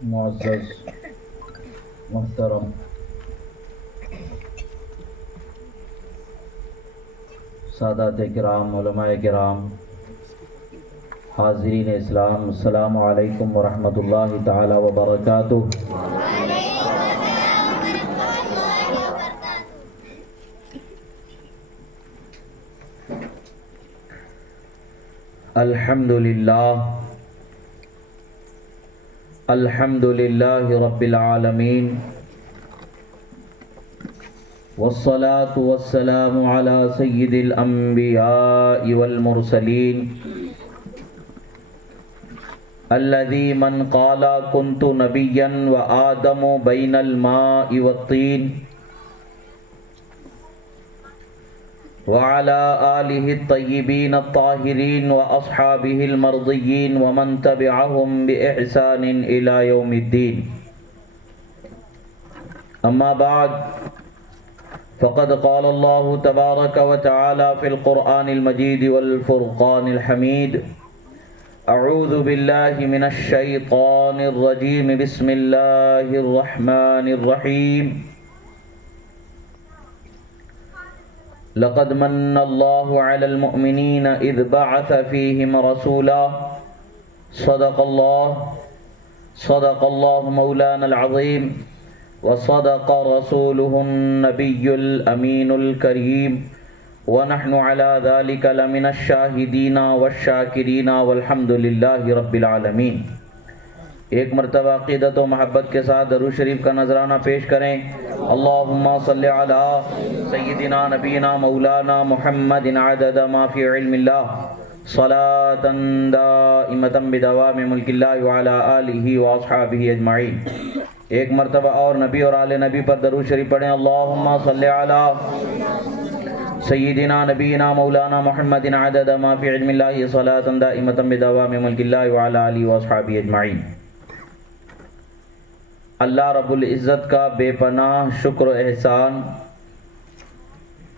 معزز محترم سادات کرام، علماء کرام، حاضرین اسلام، السلام علیکم ورحمۃ اللہ تعالی وبرکاتہ۔ الحمد للہ رب العالمین، والصلاة والسلام على سید الانبیاء والمرسلین، الذی من قال کنت نبیا وآدم بین الماء والطین، وعلى آلہ الطیبین الطاہرین واصحابہ المرضیین ومن تبعہم بإحسان الی یوم الدین۔ اما بعد فقد قال اللہ تبارک وتعالی فی القرآن المجید والفرقان الحمید، اعوذ باللہ من الشیطان الرجیم، بسم اللہ الرحمن الرحیم۔ لقد من اللہ علی المؤمنین اذ بعث فیہم رسولا، صدق اللہ مولانا العظیم، وصدق رسوله النبی الامین الکریم، ونحن علی ذلک لمن الشاہدین والشاکرین والحمد للہ رب العالمین۔ ایک مرتبہ عقیدت و محبت کے ساتھ درود شریف کا نذرانہ پیش کریں۔ اللہم صلی علی سیدنا نبینا مولانا محمد عدد ما فی علم اللہ، صلاة دائمة بدوام ملک اللہ وعلی آلہ واصحابہ اجمعین۔ ایک مرتبہ اور نبی اور آل نبی پر درود شریف پڑھیں۔ اللہم صلی علی سیدنا نبینا مولانا محمد عدد ما فی علم اللہ، صلاة دائمة بدوام ملک اللہ وعلی آلہ واصحابہ اجمعین۔ اللہ رب العزت کا بے پناہ شکر و احسان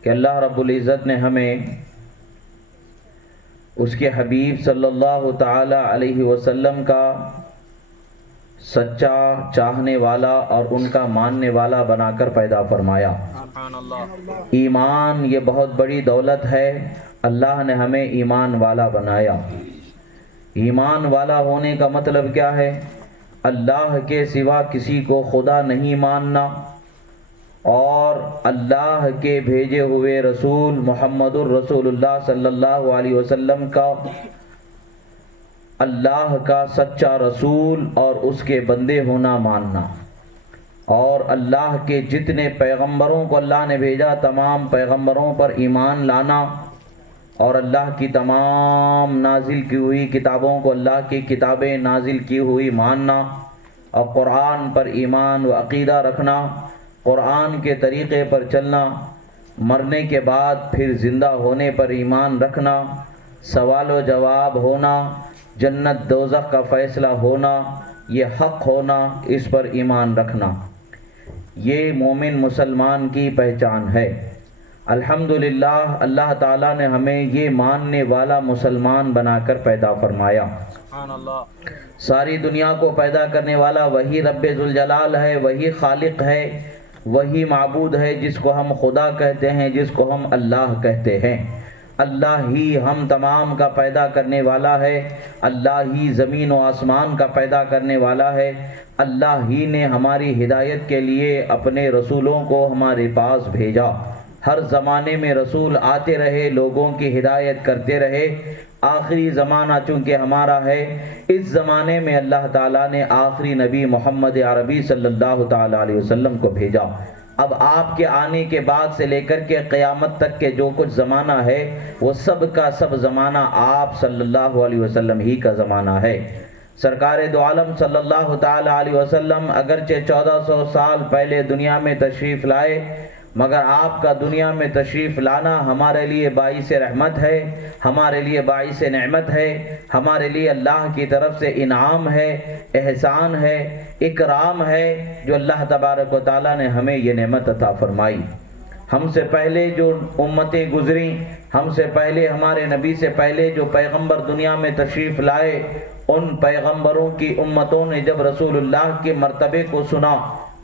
کہ اللہ رب العزت نے ہمیں اس کے حبیب صلی اللہ تعالی علیہ وسلم کا سچا چاہنے والا اور ان کا ماننے والا بنا کر پیدا فرمایا۔ ایمان یہ بہت بڑی دولت ہے، اللہ نے ہمیں ایمان والا بنایا۔ ایمان والا ہونے کا مطلب کیا ہے؟ اللہ کے سوا کسی کو خدا نہیں ماننا، اور اللہ کے بھیجے ہوئے رسول محمد الرسول اللہ صلی اللہ علیہ وسلم کا اللہ کا سچا رسول اور اس کے بندے ہونا ماننا، اور اللہ کے جتنے پیغمبروں کو اللہ نے بھیجا تمام پیغمبروں پر ایمان لانا، اور اللہ کی تمام نازل کی ہوئی کتابوں کو اللہ کی کتابیں نازل کی ہوئی ماننا، اور قرآن پر ایمان و عقیدہ رکھنا، قرآن کے طریقے پر چلنا، مرنے کے بعد پھر زندہ ہونے پر ایمان رکھنا، سوال و جواب ہونا، جنت دوزخ کا فیصلہ ہونا، یہ حق ہونا، اس پر ایمان رکھنا، یہ مومن مسلمان کی پہچان ہے۔ الحمدللہ اللہ تعالیٰ نے ہمیں یہ ماننے والا مسلمان بنا کر پیدا فرمایا۔ ساری دنیا کو پیدا کرنے والا وہی رب ذوالجلال ہے، وہی خالق ہے، وہی معبود ہے جس کو ہم خدا کہتے ہیں، جس کو ہم اللہ کہتے ہیں۔ اللہ ہی ہم تمام کا پیدا کرنے والا ہے، اللہ ہی زمین و آسمان کا پیدا کرنے والا ہے، اللہ ہی نے ہماری ہدایت کے لیے اپنے رسولوں کو ہمارے پاس بھیجا۔ ہر زمانے میں رسول آتے رہے، لوگوں کی ہدایت کرتے رہے۔ آخری زمانہ چونکہ ہمارا ہے، اس زمانے میں اللہ تعالیٰ نے آخری نبی محمد عربی صلی اللہ تعالیٰ علیہ وسلم کو بھیجا۔ اب آپ کے آنے کے بعد سے لے کر کے قیامت تک کے جو کچھ زمانہ ہے وہ سب کا سب زمانہ آپ صلی اللہ علیہ وسلم ہی کا زمانہ ہے۔ سرکار دو عالم صلی اللہ تعالیٰ علیہ وسلم اگرچہ 1400 سال پہلے دنیا میں تشریف لائے، مگر آپ کا دنیا میں تشریف لانا ہمارے لیے باعث رحمت ہے، ہمارے لیے باعث نعمت ہے، ہمارے لیے اللہ کی طرف سے انعام ہے، احسان ہے، اکرام ہے، جو اللہ تبارک و تعالیٰ نے ہمیں یہ نعمت عطا فرمائی۔ ہم سے پہلے جو امتیں گزریں، ہم سے پہلے ہمارے نبی سے پہلے جو پیغمبر دنیا میں تشریف لائے، ان پیغمبروں کی امتوں نے جب رسول اللہ کے مرتبے کو سنا،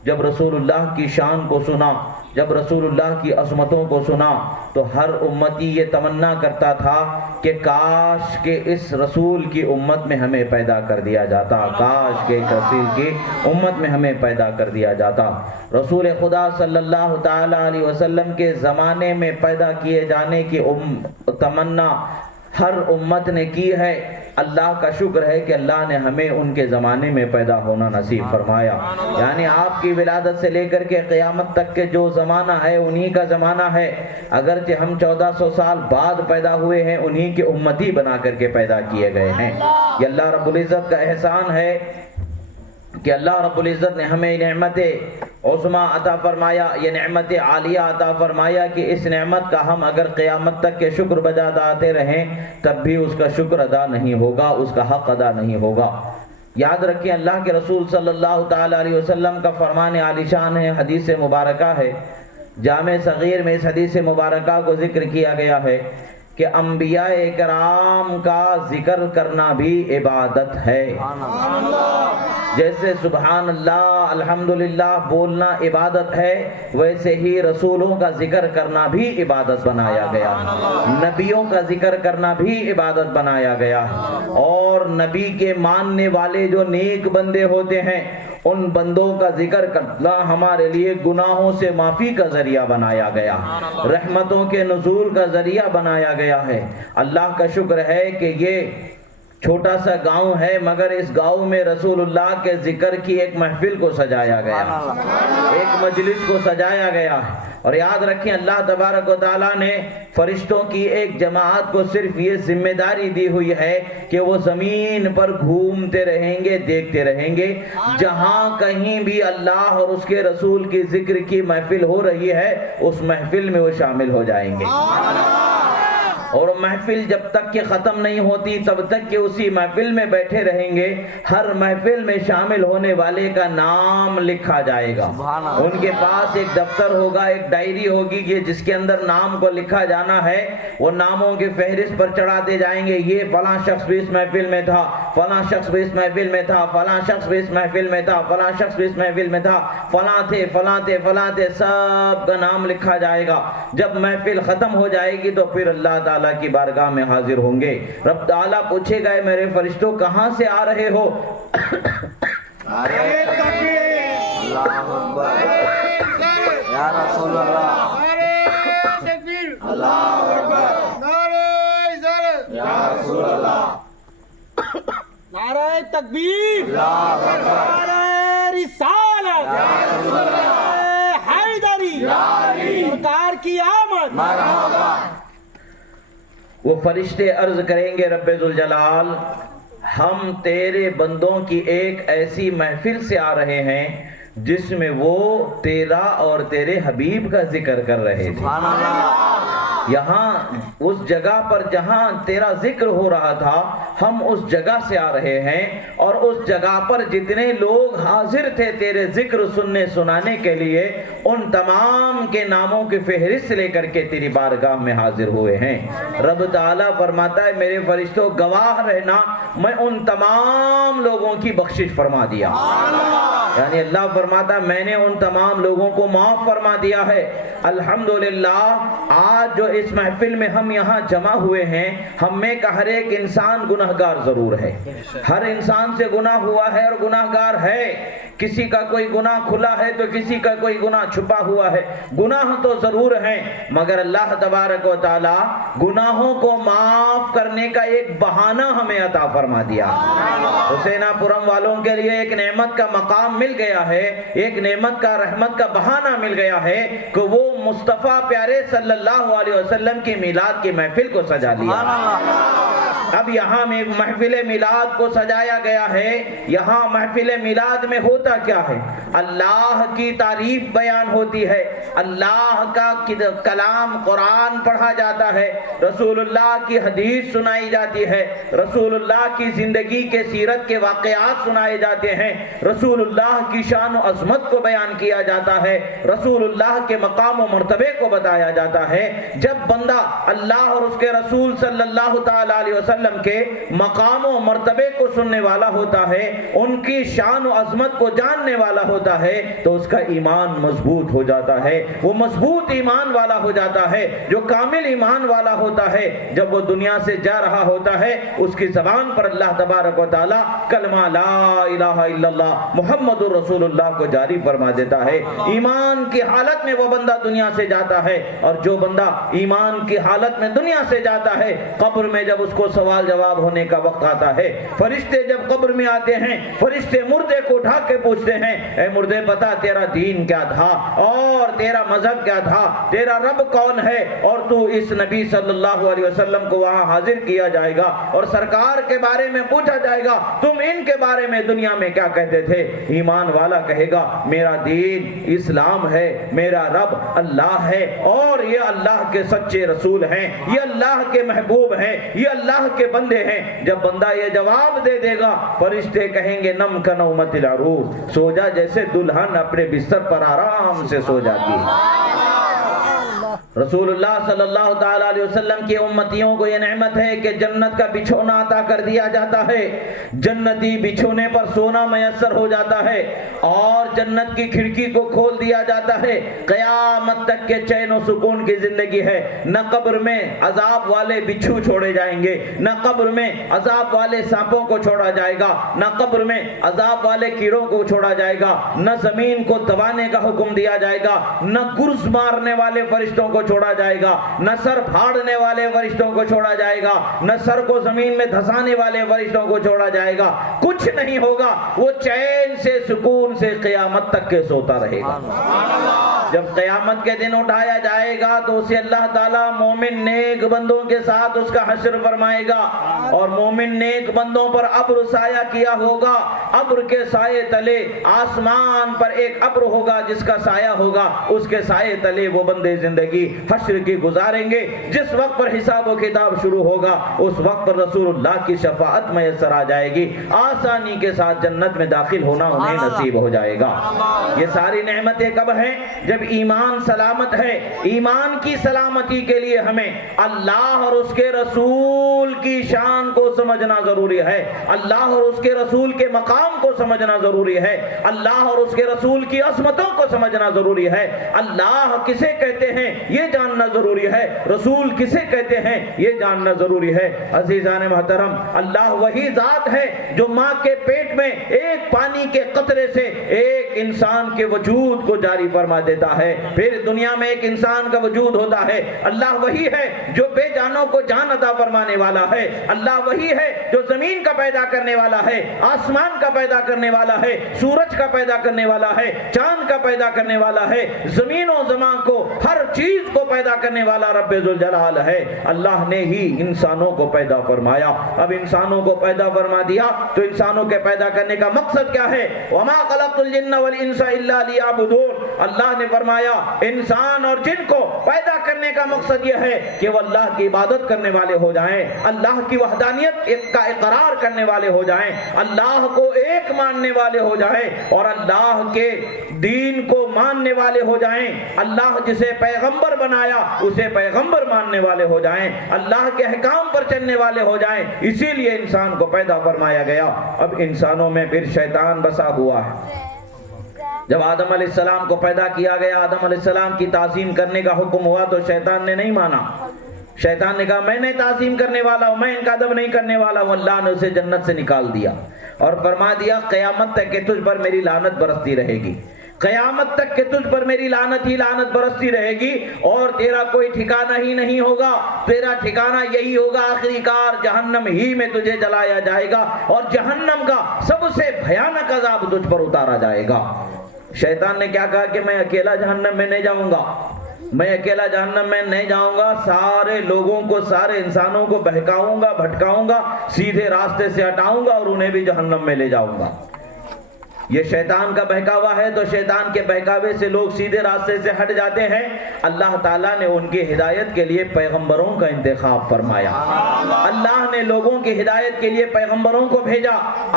جب رسول اللہ کی شان کو سنا، جب رسول اللہ کی عظمتوں کو سنا، تو ہر امتی یہ تمنا کرتا تھا کہ کاش کہ اس رسول کی امت میں ہمیں پیدا کر دیا جاتا، کاش کہ اس رسول کی امت میں ہمیں پیدا کر دیا جاتا۔ رسول خدا صلی اللہ تعالی علیہ وسلم کے زمانے میں پیدا کیے جانے کی تمنا ہر امت نے کی ہے۔ اللہ کا شکر ہے کہ اللہ نے ہمیں ان کے زمانے میں پیدا ہونا نصیب فرمایا، یعنی آپ کی ولادت سے لے کر کے قیامت تک کے جو زمانہ ہے انہی کا زمانہ ہے، اگرچہ ہم 1400 سال بعد پیدا ہوئے ہیں، انہی کے امتی بنا کر کے پیدا کیے گئے ہیں۔ یہ اللہ رب العزت کا احسان ہے کہ اللہ رب العزت نے ہمیں نعمت عظمیٰ عطا فرمایا، یہ نعمت عالیہ عطا فرمایا کہ اس نعمت کا ہم اگر قیامت تک کے شکر بجا آتے رہیں تب بھی اس کا شکر ادا نہیں ہوگا، اس کا حق ادا نہیں ہوگا۔ یاد رکھیں اللہ کے رسول صلی اللہ تعالی علیہ وسلم کا فرمان عالی شان ہے، حدیث مبارکہ ہے، جامع صغیر میں اس حدیث مبارکہ کو ذکر کیا گیا ہے کہ انبیاء کرام کا ذکر کرنا بھی عبادت ہے۔ جیسے سبحان اللہ الحمدللہ بولنا عبادت ہے، ویسے ہی رسولوں کا ذکر کرنا بھی عبادت بنایا گیا، نبیوں کا ذکر کرنا بھی عبادت بنایا گیا، اور نبی کے ماننے والے جو نیک بندے ہوتے ہیں ان بندوں کا ذکر کرنا ہمارے لیے گناہوں سے معافی کا ذریعہ بنایا گیا، رحمتوں کے نزول کا ذریعہ بنایا گیا ہے۔ اللہ کا شکر ہے کہ یہ چھوٹا سا گاؤں ہے مگر اس گاؤں میں رسول اللہ کے ذکر کی ایک محفل کو سجایا گیا، ایک مجلس کو سجایا گیا۔ اور یاد رکھیں اللہ تبارک و تعالیٰ نے فرشتوں کی ایک جماعت کو صرف یہ ذمہ داری دی ہوئی ہے کہ وہ زمین پر گھومتے رہیں گے، دیکھتے رہیں گے، جہاں کہیں بھی اللہ اور اس کے رسول کی ذکر کی محفل ہو رہی ہے اس محفل میں وہ شامل ہو جائیں گے، اور محفل جب تک کہ ختم نہیں ہوتی تب تک کہ اسی محفل میں بیٹھے رہیں گے۔ ہر محفل میں شامل ہونے والے کا نام لکھا جائے گا، ان کے پاس ایک دفتر ہوگا، ایک ڈائری ہوگی کہ جس کے اندر نام کو لکھا جانا ہے، وہ ناموں کی فہرست پر چڑھاتے جائیں گے، یہ فلاں شخص بھی اس محفل میں تھا، فلاں شخص بھی اس محفل میں تھا، فلاں شخص بھی اس محفل میں تھا، فلاں شخص بھی اس محفل میں تھا، فلاں تھے فلاں تھے فلاں تھے، سب کا نام لکھا جائے گا۔ جب محفل ختم ہو جائے گی تو پھر اللہ تعالیٰ کی بارگاہ میں حاضر ہوں گے۔ رب تعالیٰ پوچھے گا میرے فرشتوں کہاں سے آ رہے ہو؟ نعرہ تکبیر، اللہ اکبر، یا رسول اللہ، نعرہ تکبیر، اللہ اکبر، نعرہ رسالت، یا رسول اللہ، نعرہ تکبیر، اللہ اکبر، نعرہ رسالت، یا رسول اللہ، حیدری، یا علی، سرکار کی آمد، مرحبا۔ وہ فرشتے عرض کریں گے رب ذوالجلال ہم تیرے بندوں کی ایک ایسی محفل سے آ رہے ہیں جس میں وہ تیرا اور تیرے حبیب کا ذکر کر رہے تھے، یہاں اس جگہ پر جہاں تیرا ذکر ہو رہا تھا ہم اس جگہ سے آ رہے ہیں، اور اس جگہ پر جتنے لوگ حاضر تھے تیرے ذکر سننے سنانے کے لیے ان تمام کے ناموں کی فہرست لے کر کے تیری بارگاہ میں حاضر ہوئے ہیں۔ رب تعالیٰ فرماتا ہے میرے فرشتوں گواہ رہنا میں ان تمام لوگوں کی بخشش فرما دیا، یعنی اللہ فرماتا ہے میں نے ان تمام لوگوں کو معاف فرما دیا ہے۔ الحمدللہ آج جو اس محفل میں ہم یہاں جمع ہوئے ہیں ہم میں کا ہر ایک انسان گناہگار ضرور ہے، ہر انسان سے گناہ ہوا ہے اور گناہگار ہے، کسی کا کوئی گناہ کھلا ہے تو کسی کا کوئی گناہ چھپا ہوا ہے، گناہ تو ضرور ہیں مگر اللہ تبارک و تعالی گناہوں کو معاف کرنے کا ایک بہانہ ہمیں عطا فرما دیا۔ حسینہ پورم والوں کے لیے ایک نعمت کا مقام مل گیا ہے، ایک نعمت کا رحمت کا بہانہ مل گیا ہے کہ وہ مصطفیٰ پیارے صلی اللہ علیہ وسلم کی میلاد کی محفل کو سجا لیا۔ اب یہاں میں محفل میلاد کو سجایا گیا ہے. یہاں محفل میلاد میں ہوتا کیا ہے؟ اللہ کی تعریف بیان ہوتی ہے, اللہ کا کلام قرآن پڑھا جاتا ہے, رسول اللہ کی حدیث سنائی جاتی ہے, رسول اللہ کی زندگی کے سیرت کے واقعات سنائے جاتے ہیں, رسول اللہ کی شان و عظمت کو بیان کیا جاتا ہے, رسول اللہ کے مقام و مرتبے کو بتایا جاتا ہے. جب بندہ اللہ اور اس کے رسول صلی اللہ تعالی علیہ وسلم کے مقام و مرتبے کو سننے والا ہوتا ہے, ان کی شان و عظمت کو جاننے والا ہوتا ہے, تو اس کا ایمان مضبوط ہو جاتا ہے. وہ مضبوط ایمان والا ہو جاتا ہے, جو کامل ایمان والا ہوتا ہے. جب وہ دنیا سے جا رہا ہوتا ہے, اس کی زبان پر اللہ تبارک و تعالی کلمہ لا الہ الا اللہ محمد رسول اللہ کو جاری فرما دیتا ہے. ایمان کی حالت میں وہ بندہ دنیا سے جاتا ہے, اور جو بندہ ایمان کی حالت میں دنیا سے جاتا ہے, قبر میں جب اس کو سوال جواب ہونے کا وقت آتا ہے, فرشتے جب قبر میں آتے ہیں, فرشتے مردے کو اٹھا کے پوچھتے ہیں, اے مردے بتا تیرا دین کیا تھا, اور تیرا مذہب کیا تھا, تیرا رب کون ہے, اور تو اس نبی صلی اللہ علیہ وسلم کو وہاں حاضر کیا جائے گا, اور سرکار کے بارے میں پوچھا جائے گا, تم ان کے بارے میں دنیا میں کیا کہتے تھے. ایمان والا کہے گا میرا دین اسلام ہے, میرا رب اللہ ہے, اور یہ اللہ کے سچے رسول ہیں, یہ اللہ کے محبوب ہیں, یہ اللہ کے بندے ہیں. جب بندہ یہ جواب دے دے گا, فرشتے کہیں گے نم کنومت العروس, سو جا جیسے دلہن اپنے بستر پر آرام سے سو جاتی ہے. رسول اللہ صلی اللہ تعالی علیہ وسلم کی امتیوں کو یہ نعمت ہے کہ جنت کا بچھونا عطا کر دیا جاتا ہے. جنتی بچھونے پر سونا میسر ہو جاتا ہے, اور جنت کی کھڑکی کو کھول دیا جاتا ہے. قیامت تک کے چین و سکون کی زندگی ہے. نہ قبر میں عذاب والے بچھو چھوڑے جائیں گے, نہ قبر میں عذاب والے سانپوں کو چھوڑا جائے گا, نہ قبر میں عذاب والے کیڑوں کو چھوڑا جائے گا, نہ زمین کو دبانے کا حکم دیا جائے گا, نہ گرز مارنے والے فرشتوں کو چھوڑا جائے گا, نہ سر پھاڑنے والے فرشتوں کو چھوڑا جائے گا, نہ سر کو زمین میں دھسانے والے فرشتوں کو چھوڑا جائے گا. کچھ نہیں ہوگا, وہ چین سے سکون سے قیامت تک کے سوتا رہے گا. جب قیامت کے دن اٹھایا جائے گا تو اسے اللہ تعالیٰ مومن نیک بندوں کے ساتھ اس کا حشر فرمائے گا, اور مومن نیک بندوں پر ابر سایہ کیا ہوگا. ابر کے سائے تلے, آسمان پر ایک ابر ہوگا جس کا سایہ ہوگا, اس کے سائے تلے وہ بندے زندگی حشر کی گزاریں گے. جس وقت پر حساب و کتاب شروع ہوگا, اس وقت پر رسول اللہ کی شفاعت میسر آ جائے گی. آسانی کے ساتھ جنت میں داخل ہونا انہیں نصیب ہو جائے گا. یہ ساری نعمتیں کب ہیں؟ جب ایمان سلامت ہے. ایمان کی سلامتی کے لیے ہمیں اللہ اور اس کے رسول کی شان کو سمجھنا ضروری ہے, اللہ اور اس کے رسول کے مقام کو سمجھنا ضروری ہے, اللہ اور اس کے رسول کی عظمتوں کو سمجھنا ضروری ہے. اللہ کسے کہتے ہیں یہ جاننا ضروری ہے, رسول کسے کہتے ہیں یہ جاننا ضروری ہے. عزیزان محترم, اللہ وہی ذات ہے جو ماں کے پیٹ میں ایک پانی کے قطرے سے ایک انسان کے وجود کو جاری فرما دیتا ہے, پھر دنیا میں ایک انسان کا وجود ہوتا ہے. اللہ وہی ہے جو بے جانوں کو جان عطا فرمانے والا ہے. اللہ وہی ہے جو زمین کا پیدا کرنے والا ہے, آسمان کا پیدا کرنے والا ہے, سورج کا پیدا کرنے والا ہے, چاند کا پیدا کرنے والا ہے, زمین و زمان کو, ہر چیز کو پیدا کرنے والا رب ذوالجلال ہے. اللہ نے ہی انسانوں کو پیدا فرمایا. اب انسانوں کو پیدا فرما دیا تو انسانوں کے پیدا کرنے کا مقصد کیا ہے؟ وَمَا خَلَقْتُ الْجِنَّ وَالْإِنسَ إِلَّا لِيَعْبُدُونَ. اللہ نے فرمایا انسان اور جن کو پیدا کرنے کا مقصد یہ ہے کہ وہ اللہ کی عبادت کرنے والے ہو جائیں, اللہ کی وحدانیت کا اقرار کرنے والے ہو جائیں, اللہ کو ایک ماننے والے ہو جائیں, اور اللہ کے دین کو ماننے والے ہو جائیں. اللہ جسے پیغمبر بنایا اسے پیغمبر ماننے والے ہو جائیں, اللہ کے احکام پر چلنے والے ہو جائیں. اسی لیے انسان کو پیدا فرمایا گیا. اب انسانوں میں پھر شیطان بسا ہوا ہے. جب آدم علیہ السلام کو پیدا کیا گیا, آدم علیہ السلام کی تعظیم کرنے کا حکم ہوا تو شیطان نے نہیں مانا. شیطان نے کہا میں نہیں تعظیم کرنے والا ہوں, میں ان کا ادب نہیں کرنے والا ہوں. اللہ نے اسے جنت سے نکال دیا اور فرما دیا قیامت تک کہ تجھ پر میری لعنت برستی رہے گی, قیامت تک کہ تجھ پر میری لعنت ہی لعنت برستی رہے گی, اور تیرا کوئی ٹھکانہ ہی نہیں ہوگا. تیرا ٹھکانہ یہی ہوگا, آخری کار جہنم ہی میں تجھے جلایا جائے گا, اور جہنم کا سب سے بھیانک عذاب تجھ پر اتارا جائے گا. شیطان نے کیا کہا کہ میں اکیلا جہنم میں نہیں جاؤں گا, میں اکیلا جہنم میں نہیں جاؤں گا، سارے لوگوں کو، سارے انسانوں کو بہکاؤں گا، بھٹکاؤں گا، سیدھے راستے سے ہٹاؤں گا اور انہیں بھی جہنم میں لے جاؤں گا۔ یہ شیطان کا بہکاوا ہے، تو شیطان کے بہکاوے سے لوگ سیدھے راستے سے ہٹ جاتے ہیں۔ اللہ تعالیٰ نے ان کی ہدایت کے لیے پیغمبروں کا انتخاب فرمایا۔ اللہ نے لوگوں کی ہدایت کے لیے پیغمبروں کو بھیجا،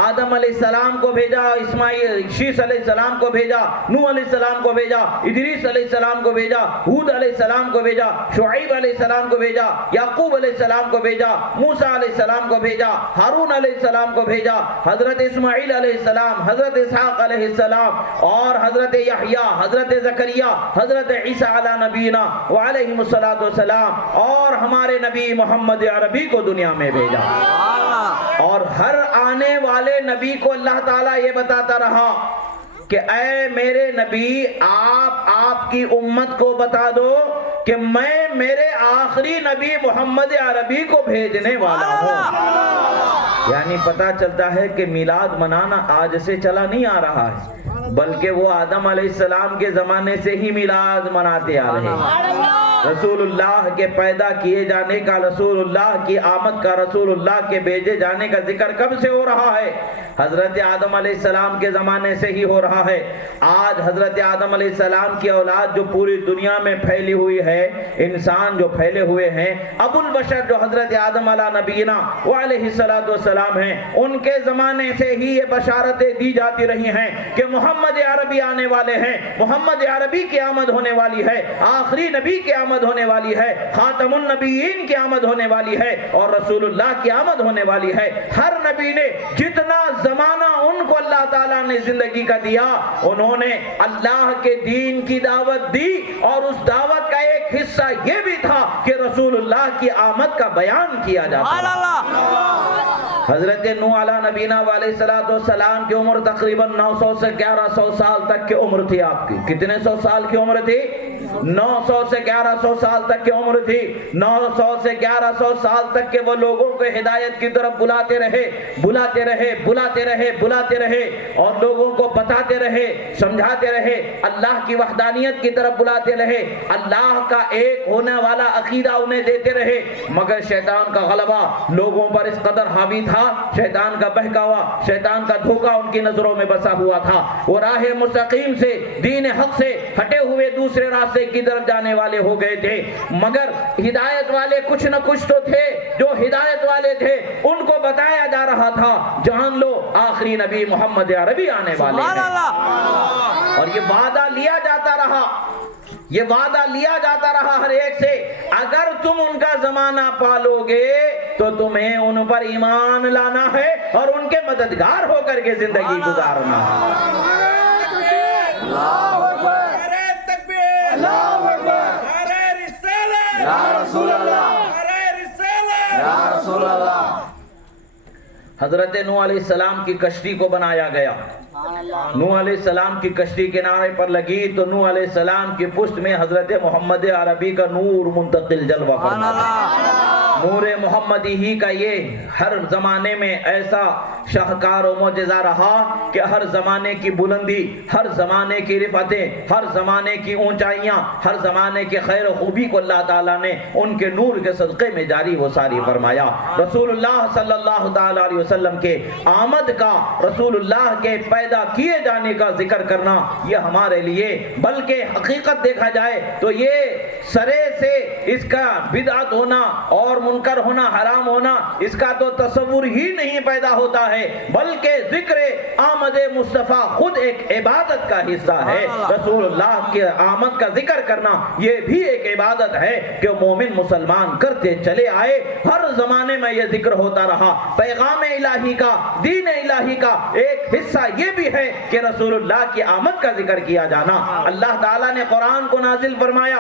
آدم علیہ السلام کو بھیجا، اسماعیل شیس علیہ السلام کو بھیجا، نوح علیہ السلام کو بھیجا، ادریس علیہ السلام کو بھیجا، ہود علیہ السلام کو بھیجا، شعیب علیہ السلام کو بھیجا، یعقوب علیہ السلام کو بھیجا، موسیٰ علیہ السلام کو بھیجا، ہارون علیہ السلام کو بھیجا، حضرت اسماعیل علیہ السلام، حضرت اسحاق علیہ السلام اور حضرت یحییٰ، حضرت زکریا، حضرت عیسیٰ علی نبینا وعلیہ السلام اور ہمارے نبی محمد عربی کو دنیا میں بھیجا۔ اور ہر آنے والے نبی کو اللہ تعالیٰ یہ بتاتا رہا کہ اے میرے نبی، آپ کی امت کو بتا دو کہ میں میرے آخری نبی محمد عربی کو بھیجنے والا ہوں۔ یعنی پتہ چلتا ہے کہ میلاد منانا آج سے چلا نہیں آ رہا ہے، بلکہ وہ آدم علیہ السلام کے زمانے سے ہی میلاد مناتے آ رہے ہیں۔ رسول اللہ کے پیدا کیے جانے کا، رسول اللہ کی آمد کا، رسول اللہ کے بھیجے جانے کا ذکر کب سے ہو رہا ہے؟ حضرت آدم علیہ السلام کے زمانے سے ہی ہو رہا ہے۔ آج حضرت آدم علیہ السلام کی اولاد جو پوری دنیا میں پھیلی ہوئی ہے، انسان جو پھیلے ہوئے ہیں، ابو البشر جو حضرت آدم علی نبینا وعلیہ السلام ہیں، ان کے زمانے سے ہی یہ بشارتیں دی جاتی رہی ہیں کہ محمد عربی آنے والے ہیں، محمد عربی کی آمد ہونے والی ہے، آخری نبی کی آمد ہونے والی ہے، خاتم النبیین کی آمد ہونے والی ہے اور رسول اللہ کی آمد ہونے والی ہے۔ ہر نبی نے جتنا زمانہ ان کو اللہ تعالیٰ نے زندگی کا دیا، انہوں نے اللہ کے دین کی دعوت دی، اور اس دعوت کا ایک حصہ یہ بھی تھا کہ رسول اللہ کی آمد کا بیان کیا جاتا۔ حضرت نوح علیہ نبینا علیہ السلام کی عمر تقریباً 900 سے 1100 سال تک کی عمر تھی۔ آپ کی کتنے سو سال کی عمر تھی؟ 900 سے 1100 سال تک کی عمر تھی۔ 900 سے 1100 سال تک کے وہ لوگوں کو ہدایت کی طرف بلاتے رہے، بلاتے رہے، بلاتے رہے، بلاتے رہے، اور لوگوں کو بتاتے رہے، سمجھاتے رہے، اللہ کی وحدانیت کی طرف بلاتے رہے، اللہ کا ایک ہونے والا عقیدہ انہیں دیتے رہے۔ مگر شیطان کا غلبہ لوگوں پر اس قدر حاوی تھا، شیطان کا بہکاوا، شیطان کا دھوکہ ان کی نظروں میں بسا ہوا تھا۔ وہ راہ مستقیم سے، دین حق سے ہٹے ہوئے دوسرے راستے کی طرف جانے والے ہو گئے تھے۔ مگر ہدایت والے کچھ نہ کچھ تو تھے، جو ہدایت والے تھے ان کو بتایا جا رہا تھا جان لو آخری نبی محمد عربی آنے والے ہیں۔ اور یہ وعدہ لیا جاتا رہا، یہ وعدہ لیا جاتا رہا ہر ایک سے، اگر تم ان کا زمانہ پالو گے تو تمہیں ان پر ایمان لانا ہے اور ان کے مددگار ہو کر کے زندگی گزارنا ہے۔ اللہ اکبر، نعرہ تکبیر، اللہ اکبر، نعرہ رسالت، یا رسول اللہ، نعرہ رسالت، یا رسول اللہ۔ حضرت نوح علیہ السلام کی کشتی کو بنایا گیا۔ نوح علیہ السلام کی کشتی کنارے پر لگی تو نوح علیہ السلام کی پشت میں حضرت محمد عربی کا نور منتقل جلوہ فرمایا۔ نور محمدی ہی کا یہ ہر زمانے میں ایسا شاہکار و معجزہ رہا کہ ہر زمانے کی بلندی، ہر زمانے کی رفعتیں، ہر زمانے کی اونچائیاں، ہر زمانے کی خیر و خوبی کو اللہ تعالیٰ نے ان کے نور کے صدقے میں جاری و ساری فرمایا۔ رسول اللہ صلی اللہ تعالیٰ علیہ وسلم کے آمد کا، رسول اللہ کے پیدا کیے جانے کا ذکر کرنا یہ ہمارے لیے، بلکہ حقیقت دیکھا جائے تو یہ سرے سے اس کا بدعت ہونا اور منکر ہونا، حرام ہونا، اس کا تو تصور ہی نہیں پیدا ہوتا ہے، بلکہ ذکر آمد مصطفیٰ خود ایک عبادت کا حصہ ہے۔ رسول اللہ کے آمد کا ذکر کرنا یہ بھی ایک عبادت ہے کہ مومن مسلمان کرتے چلے آئے، ہر زمانے میں یہ ذکر ہوتا رہا۔ پیغام الہی کا، دین الہی کا ایک حصہ یہ بھی ہے کہ رسول اللہ کی آمد کا ذکر کیا جانا۔ اللہ تعالیٰ نے قرآن کو نازل فرمایا،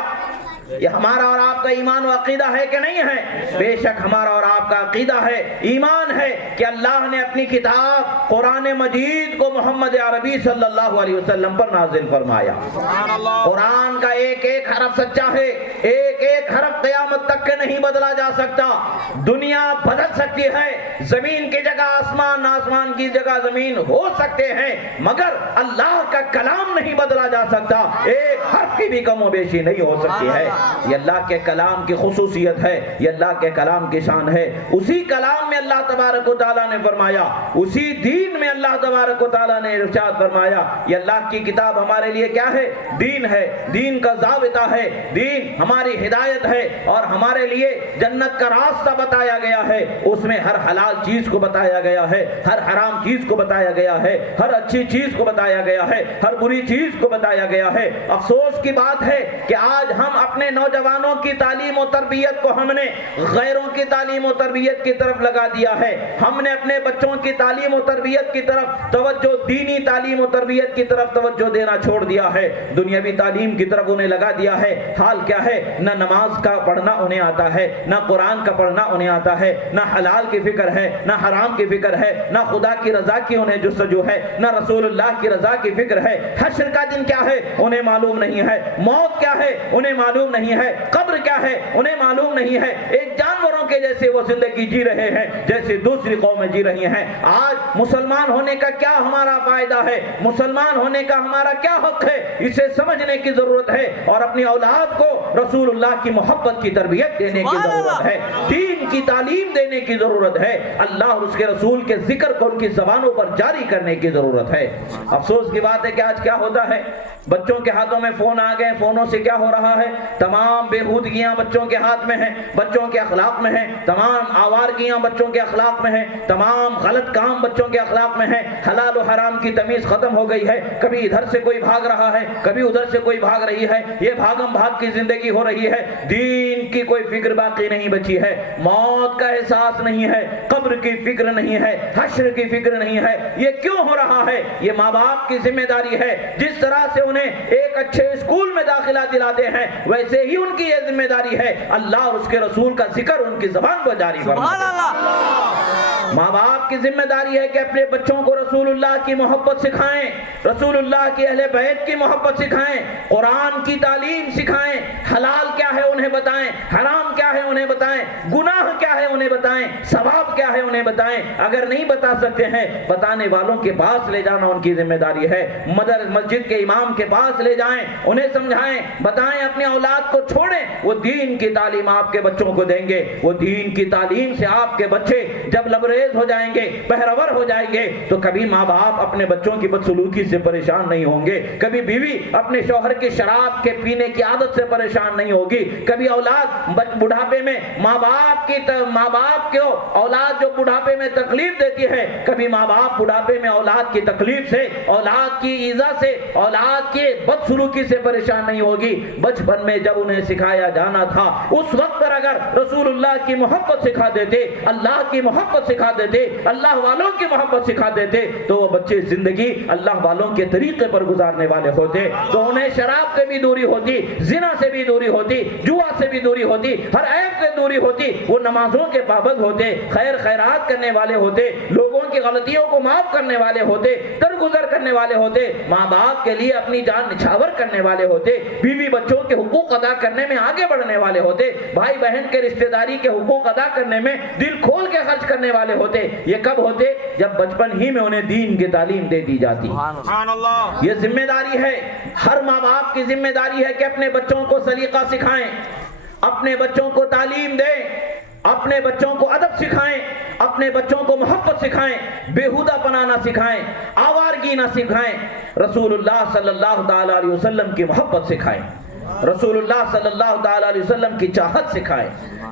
یہ ہمارا اور آپ کا ایمان و عقیدہ ہے کہ نہیں ہے؟ بے شک ہمارا اور آپ کا عقیدہ ہے، ایمان ہے کہ اللہ نے اپنی کتاب قرآن مجید کو محمد عربی صلی اللہ علیہ وسلم پر نازل فرمایا۔ قرآن کا ایک ایک حرف سچا ہے، ایک ایک حرف قیامت تک کے نہیں بدلا جا سکتا۔ دنیا بدل سکتی ہے، زمین کی جگہ آسمان، آسمان کی جگہ زمین ہو سکتے ہیں، مگر اللہ کا کلام نہیں بدلا جا سکتا، ایک حرف کی بھی کم و بیشی نہیں ہو سکتی ہے۔ یہ اللہ کے کلام کی خصوصیت ہے، یہ اللہ کے کلام کی شان ہے۔ اسی کلام میں اللہ تبارک و تعالیٰ نے فرمایا، اسی دین میں اللہ تبارک و تعالیٰ نے ارشاد فرمایا۔ یہ اللہ کی کتاب ہمارے لیے کیا ہے؟ دین ہے، دین کا ضابطہ ہے، دین ہماری ہدایت ہے، اور ہمارے لیے جنت کا راستہ بتایا گیا ہے۔ اس میں ہر حلال چیز کو بتایا گیا ہے، ہر حرام چیز کو بتایا گیا ہے، ہر اچھی چیز کو بتایا گیا ہے، ہر بری چیز کو بتایا گیا ہے۔ افسوس کی بات ہے کہ آج ہم اپنے نوجوانوں کی تعلیم و تربیت کو ہم نے غیروں کی تعلیم و تربیت کی طرف لگا دیا ہے۔ ہم نے اپنے بچوں کی تعلیم و تربیت کی طرف توجہ، دینی تعلیم و تربیت کی طرف توجہ دینا چھوڑ دیا ہے، دنیاوی تعلیم کی طرف انہیں لگا دیا ہے۔ حال کیا ہے؟ نہ نماز کا پڑھنا انہیں آتا ہے، نہ قرآن کا پڑھنا انہیں آتا ہے، نہ حلال کی فکر ہے، نہ حرام کی فکر ہے، نہ خدا کی رضا کی انہیں جستجو ہے، نہ رسول اللہ کی رضا کی فکر ہے۔ حشر کا دن کیا ہے انہیں معلوم نہیں ہے، موت کیا ہے انہیں معلوم نہیں ہے، قبر کیا ہے انہیں معلوم نہیں ہے۔ ایک جانوروں کے جیسے وہ زندگی جی رہے ہیں جیسے دوسری قومیں جی رہی ہیں۔ آج مسلمان ہونے کا کیا ہمارا فائدہ ہے؟ مسلمان ہونے کا ہمارا کیا حق ہے؟ اسے سمجھنے کی ضرورت ہے، اور اپنی اولاد کو رسول اللہ کی محبت کی تربیت دینے کی ضرورت ہے، دین کی تعلیم دینے کی ضرورت ہے، اللہ اور اس کے رسول کے ذکر کو ان کی زبانوں پر جاری کرنے کی ضرورت ہے۔ افسوس کی بات ہے کہ آج کیا ہوتا ہے، بچوں کے ہاتھوں میں فون آ گئے، فونوں سے کیا ہو رہا ہے؟ تمام بےہودگیاں بچوں کے ہاتھ میں ہیں، بچوں کے اخلاق میں ہیں، تمام آوارگیاں بچوں کے اخلاق میں ہیں، تمام غلط کام بچوں کے اخلاق میں ہیں، حلال و حرام کی تمیز ختم ہو گئی ہے۔ کبھی ادھر سے کوئی بھاگ رہا ہے، کبھی ادھر سے کوئی بھاگ رہی ہے، یہ بھاگم بھاگ کی زندگی ہو رہی ہے، دین کی کوئی فکر باقی نہیں بچی ہے، موت کا احساس نہیں ہے، قبر کی فکر نہیں ہے، حشر کی فکر نہیں ہے۔ یہ کیوں ہو رہا ہے؟ یہ ماں باپ کی ذمہ داری ہے۔ جس طرح سے انہیں ایک اچھے اسکول میں داخلہ دلاتے ہیں، ویسے ہی ان کی یہ ذمہ داری ہے اللہ اور اس کے رسول کا ذکر ان کی زبان پر جاری فرمائے۔ ماں باپ کی ذمہ داری ہے کہ اپنے بچوں کو رسول اللہ کی محبت سکھائیں، رسول اللہ کی اہل بیت کی محبت سکھائیں، قرآن کی تعلیم سکھائیں، حلال کیا ہے انہیں بتائیں، حرام کیا ہے انہیں بتائیں، گناہ کیا ہے انہیں بتائیں، ثواب کیا ہے انہیں بتائیں۔ اگر نہیں بتا سکتے ہیں، بتانے والوں کے پاس لے جانا ان کی ذمہ داری ہے، مسجد کے امام کے پاس لے جائیں، انہیں سمجھائیں، بتائیں، اپنی اولاد کو چھوڑیں، وہ دین کی تعلیم آپ کے بچوں کو دیں گے۔ وہ دین کی تعلیم سے آپ کے بچے جب لبریز ہو جائیں گے، بہرور ہو جائیں گے، تو کبھی ماں باپ اپنے بچوں کی بدسلوکی سے پریشان نہیں ہوں گے، کبھی بیوی اپنے شوہر کی شراب کے پینے کی عادت سے پریشان نہیں ہوگی، کبھی اولاد بڑھاپے میں ماں باپ کو اولاد جو بڑھاپے میں تکلیف دیتی ہے، کبھی ماں باپ بڑھاپے میں اولاد کی تکلیف سے، اولاد کی ایذا سے، اولاد کی بدسلوکی سے پریشان نہیں ہوگی۔ بچپن میں جب انہیں سکھایا جانا تھا، اس وقت پر اگر رسول اللہ کی محبت سکھا دیتے، اللہ کی محبت سکھا دیتے، اللہ والوں کی محبت سکھا دیتے، تو وہ بچے زندگی اللہ والوں کے طریقے پر گزارنے والے ہوتے، تو انہیں شراب سے بھی دوری ہوتی، زنا سے بھی دوری ہوتی، جوا سے بھی دوری ہوتی، ہر عیب سے دوری ہوتی، وہ نمازوں کے پابند ہوتے، خیر خیرات کرنے والے ہوتے، لوگوں کی غلطیوں کو معاف کرنے والے ہوتے، درگزر کرنے والے ہوتے، ماں باپ کے لیے اپنی جان نچھاور کرنے والے ہوتے، بیوی بچوں کے حقوق ادا کرنے میں آگے بڑھنے والے ہوتے، بھائی بہن کے رشتہ داری کے حقوق ادا کرنے میں دل کھول کے خرچ کرنے والے ہوتے۔ یہ کب ہوتے؟ جب بچپن ہی میں انہیں دین کی تعلیم دے دی جاتی۔ یہ ذمہ داری ہے، ہر ماں باپ کی ذمہ داری ہے کہ اپنے بچوں کو سلیقہ سکھائیں، اپنے بچوں کو تعلیم دیں، اپنے بچوں کو ادب سکھائیں، اپنے بچوں کو محبت سکھائیں، بےہودہ پنا نہ سکھائیں، آوارگی نہ سکھائیں، رسول اللہ صلی اللہ تعالی علیہ وسلم کی محبت سکھائیں، رسول اللہ صلی اللہ تعالی علیہ وسلم کی چاہت سکھائیں۔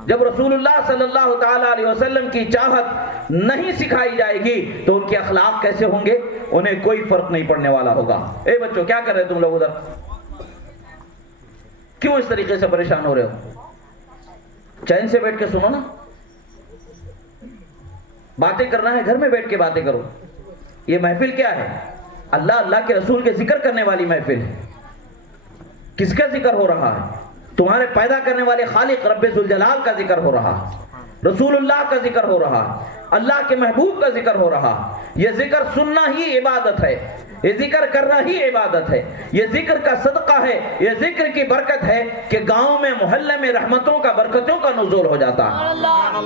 جب رسول اللہ صلی اللہ تعالی علیہ وسلم کی چاہت نہیں سکھائی جائے گی تو ان کے اخلاق کیسے ہوں گے؟ انہیں کوئی فرق نہیں پڑنے والا ہوگا۔ اے بچوں، کیا کر رہے تم لوگ ادھر؟ کیوں اس طریقے سے پریشان ہو رہے ہو؟ چین سے بیٹھ کے سنو نا، باتیں کرنا ہے گھر میں بیٹھ کے باتیں کرو۔ یہ محفل کیا ہے؟ اللہ کے رسول کے ذکر کرنے والی محفل ہے۔ کس کا ذکر ہو رہا ہے؟ تمہارے پیدا کرنے والے خالق رب ذوالجلال کا ذکر ہو رہا، رسول اللہ کا ذکر ہو رہا، اللہ کے محبوب کا ذکر ہو رہا۔ یہ ذکر سننا ہی عبادت ہے، یہ ذکر کرنا ہی عبادت ہے، یہ ذکر کا صدقہ ہے، یہ ذکر کی برکت ہے کہ گاؤں میں محلے میں رحمتوں کا برکتوں کا نزول ہو جاتا ہے۔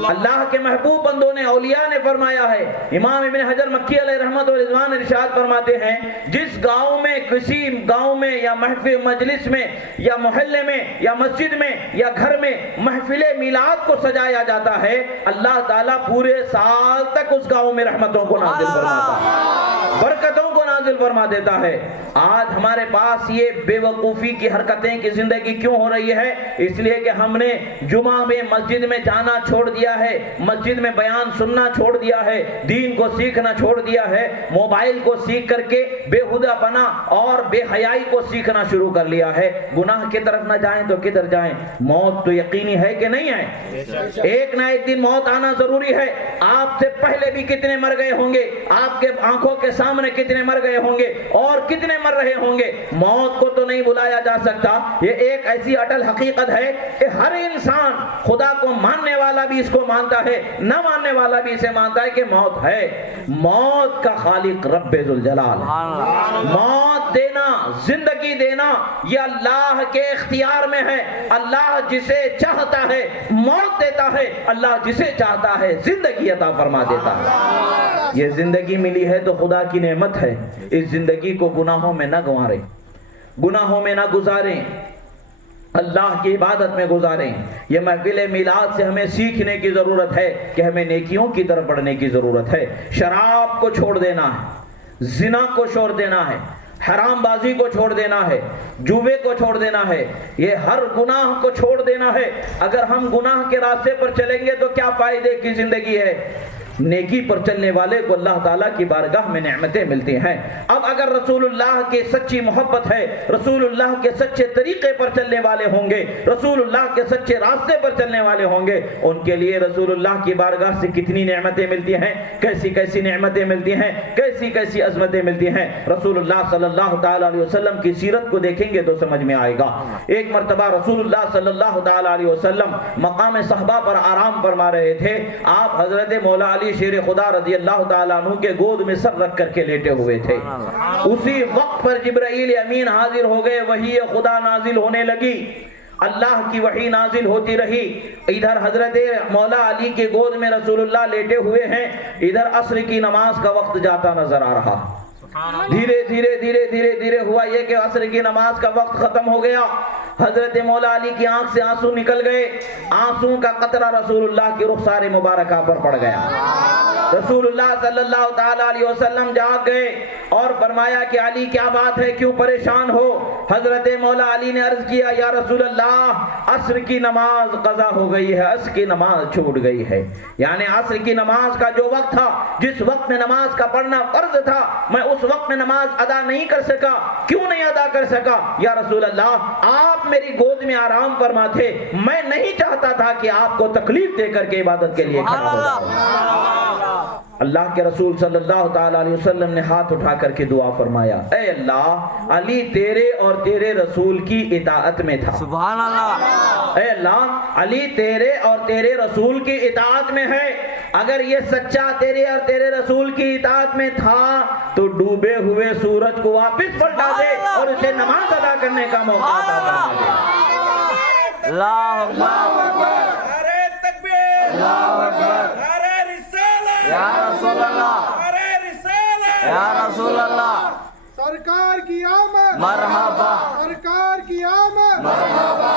اللہ کے محبوب بندوں نے اولیاء نے فرمایا ہے، امام ابن حجر مکی علیہ رحمت و رضوان ارشاد فرماتے ہیں، جس گاؤں میں کسی گاؤں میں یا محفل مجلس میں یا محلے میں یا مسجد میں یا گھر میں محفل میلاد کو سجایا جاتا ہے، اللہ تعالیٰ پورے سال تک اس گاؤں میں رحمتوں کو نازل فرماتا ہے، برکتوں کو نازل فرما دیتا ہے۔ آج ہمارے پاس یہ بے وقوفی کی حرکتیں کی زندگی کیوں ہو رہی ہے؟ اس لیے کہ ہم نے جمعہ میں مسجد میں جانا چھوڑ دیا ہے، مسجد میں بیان سننا چھوڑ دیا ہے، دین کو سیکھنا چھوڑ دیا ہے، موبائل کو سیکھ کر کے بےہودہ پنا اور بے حیائی کو سیکھنا شروع کر لیا ہے۔ گناہ کی طرف نہ جائیں تو کدھر جائیں؟ موت تو یقینی ہے کہ نہیں ہے؟ ایک نہ ایک دن موت آنا ضروری ہے۔ آپ سے پہلے بھی کتنے مر گئے ہوں گے، آپ کے آنکھوں کے سامنے کتنے مر گئے ہوں گے اور کتنے مر رہے ہوں گے۔ موت کو تو نہیں بلایا جا سکتا۔ یہ ایک ایسی اٹل حقیقت ہے کہ ہر انسان، خدا کو ماننے والا بھی اس کو مانتا ہے، نہ ماننے والا بھی اسے مانتا ہے کہ موت ہے۔ موت کا خالق رب ذوالجلال ہے۔ موت دینا، زندگی دینا، یہ اللہ کے اختیار میں ہے۔ اللہ جسے چاہتا ہے موت دیتا ہے، اللہ جسے چاہتا ہے زندگی عطا فرما دیتا ہے۔ یہ زندگی ملی ہے تو خدا کی نعمت ہے۔ اس زندگی کو گناہوں میں نہ گنواریں، گناہوں میں نہ گزاریں، اللہ کی عبادت میں گزاریں۔ یہ محفل میلاد سے ہمیں سیکھنے کی ضرورت ہے کہ ہمیں نیکیوں کی طرف بڑھنے کی ضرورت ہے۔ شراب کو چھوڑ دینا ہے، زنا کو چھوڑ دینا ہے، حرام بازی کو چھوڑ دینا ہے، جوے کو چھوڑ دینا ہے، یہ ہر گناہ کو چھوڑ دینا ہے۔ اگر ہم گناہ کے راستے پر چلیں گے تو کیا فائدے کی زندگی ہے؟ نیکی پر چلنے والے کو اللہ تعالیٰ کی بارگاہ میں نعمتیں ملتی ہیں۔ اب اگر رسول اللہ کی سچی محبت ہے، رسول اللہ کے سچے طریقے پر چلنے والے ہوں گے، رسول اللہ کے سچے راستے پر چلنے والے ہوں گے، ان کے لیے رسول اللہ کی بارگاہ سے کتنی نعمتیں ملتی ہیں، کیسی کیسی نعمتیں ملتی ہیں، کیسی کیسی عظمتیں ملتی ہیں۔ رسول اللہ صلی اللہ تعالیٰ علیہ وسلم کی سیرت کو دیکھیں گے تو سمجھ میں آئے گا۔ ایک مرتبہ رسول اللہ صلی اللہ تعالیٰ علیہ وسلم مقام صحابہ پر آرام فرما رہے تھے۔ آپ حضرت مولا علی شیر خدا رضی اللہ تعالیٰ عنہ کے گود میں سر رکھ کر کے لیٹے ہوئے تھے۔ اسی وقت پر جبرائیل امین حاضر ہو گئے، وحی خدا نازل ہونے لگی، اللہ کی وحی نازل ہوتی رہی۔ ادھر حضرت مولا علی کے گود میں رسول اللہ لیٹے ہوئے ہیں، ادھر عصر کی نماز کا وقت جاتا نظر آ رہا۔ دھیرے دھیرے دھیرے دھیرے دھیرے ہوا یہ کہ عصر کی نماز کا وقت ختم ہو گیا۔ حضرت مولا علی کی آنکھ سے آنسو نکل گئے، آنسو کا قطرہ رسول اللہ کی رخسار مبارکہ پر پڑ گیا۔ رسول اللہ صلی اللہ تعالیٰ علیہ وسلم جاگ گئے اور فرمایا کہ علی کیا بات ہے، کیوں پریشان ہو؟ حضرت مولا علی نے عرض کیا، یا رسول اللہ عصر کی نماز قضا ہو گئی ہے، عصر کی نماز چھوٹ گئی ہے۔ یعنی عصر کی نماز کا جو وقت تھا، جس وقت میں نماز کا پڑھنا فرض تھا، میں اس وقت میں نماز ادا نہیں کر سکا۔ کیوں نہیں ادا کر سکا؟ یا رسول اللہ آپ میری گود میں آرام فرما تھے، میں نہیں چاہتا تھا کہ آپ کو تکلیف دے کر کے عبادت کے لیے کھڑا ہو جاؤں۔ اللہ کے رسول صلی اللہ تعالیٰ علیہ وسلم نے ہاتھ اٹھا کر کے دعا فرمایا، اے اللہ علی تیرے اور تیرے رسول کی اطاعت میں تھا۔ سبحان اللہ۔ اے اللہ علی تیرے اور تیرے رسول کی اطاعت میں ہے، اگر یہ سچا تیرے اور تیرے رسول کی اطاعت میں تھا تو ڈوبے ہوئے سورج کو واپس پلٹا دے اور اسے نماز ادا کرنے کا موقع عطا فرما دے۔ اللہ اکبر، نعرہ تکبیر، اللہ اکبر، نعرہ رسالت، یا رسول اللہ، نعرہ رسالت، یا رسول اللہ، سرکار کی آمد، مرحبا، سرکار کی آمد، مرحبا۔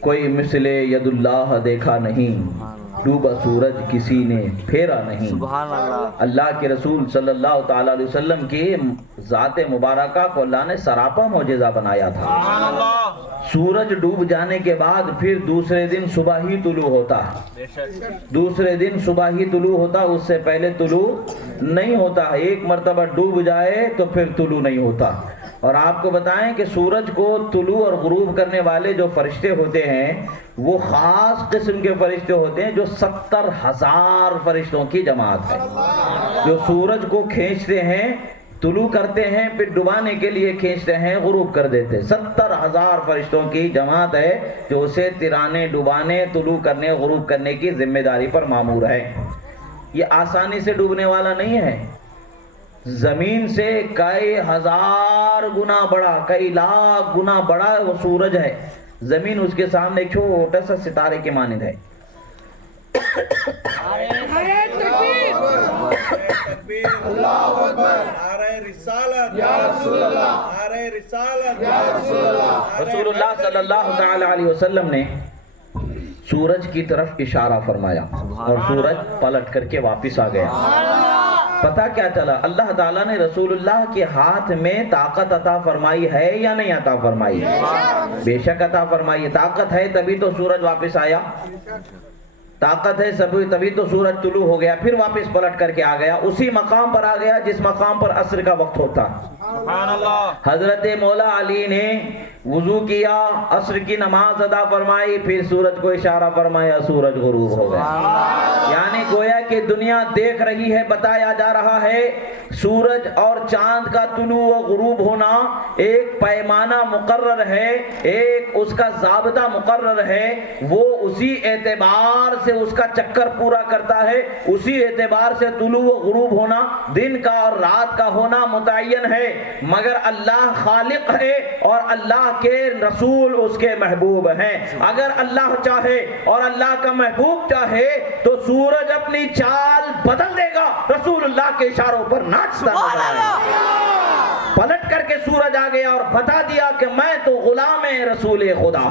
کوئی مثل ید اللہ دیکھا نہیں، ڈوبا سورج کسی نے پھیرا نہیں۔ سبحان اللہ۔ اللہ کے رسول صلی اللہ تعالیٰ علیہ وسلم کی ذات مبارکہ کو اللہ نے سراپا معجزہ بنایا تھا۔ سورج ڈوب جانے کے بعد پھر دوسرے دن صبح ہی طلوع ہوتا، دوسرے دن صبح ہی طلوع ہوتا، اس سے پہلے طلوع نہیں ہوتا۔ ایک مرتبہ ڈوب جائے تو پھر طلوع نہیں ہوتا۔ اور آپ کو بتائیں کہ سورج کو طلوع اور غروب کرنے والے جو فرشتے ہوتے ہیں وہ خاص قسم کے فرشتے ہوتے ہیں، جو 70,000 فرشتوں کی جماعت ہے جو سورج کو کھینچتے ہیں طلوع کرتے ہیں پھر ڈبانے کے لیے کھینچتے ہیں، غروب کر دیتے. 70,000 فرشتوں کی جماعت ہے جو اسے ترانے، ڈبانے، طلوع کرنے، غروب کرنے کی ذمہ داری پر مامور ہے. یہ آسانی سے ڈوبنے والا نہیں ہے. زمین سے کئی ہزار گنا بڑا، کئی لاکھ گنا بڑا وہ سورج ہے. زمین اس کے سامنے ایک چھوٹا سا ستارے کے مانند ہے. اللہ اکبر، نعرہ رسالت یا رسول اللہ، نعرہ رسالت یا رسول اللہ. رسول اللہ صلی اللہ تعالی علیہ وسلم نے سورج کی طرف اشارہ فرمایا اور سورج پلٹ کر کے واپس آ گیا. پتہ کیا چلا؟ اللہ تعالیٰ نے رسول اللہ کے ہاتھ میں طاقت عطا فرمائی ہے یا نہیں عطا فرمائی؟ بے شک عطا فرمائی. طاقت ہے تبھی تو سورج واپس آیا. طاقت ہے تبھی تو سورج طلوع ہو گیا، پھر واپس پلٹ کر کے آ گیا. اسی مقام پر آ گیا جس مقام پر عصر کا وقت ہوتا. سبحان اللہ. حضرت مولا علی نے وضو کیا، عصر کی نماز ادا فرمائی، پھر سورج کو اشارہ فرمایا، سورج غروب ہو گیا. یعنی گویا کہ دنیا دیکھ رہی ہے، بتایا جا رہا ہے سورج اور چاند کا طلوع و غروب ہونا ایک پیمانہ مقرر ہے، ایک اس کا ضابطہ مقرر ہے. وہ اسی اعتبار سے اس کا چکر پورا کرتا ہے، اسی اعتبار سے طلوع و غروب ہونا، دن کا اور رات کا ہونا متعین ہے. مگر اللہ خالق ہے اور اللہ کے رسول اس کے محبوب ہیں. اگر اللہ چاہے اور اللہ کا محبوب چاہے تو سورج اپنی چال بدل دے گا، رسول اللہ کے اشاروں پر ناچتا نظر آئے گا. پلٹ کر کے سورج آ گیا اور بتا دیا کہ میں تو غلام رسول خدا.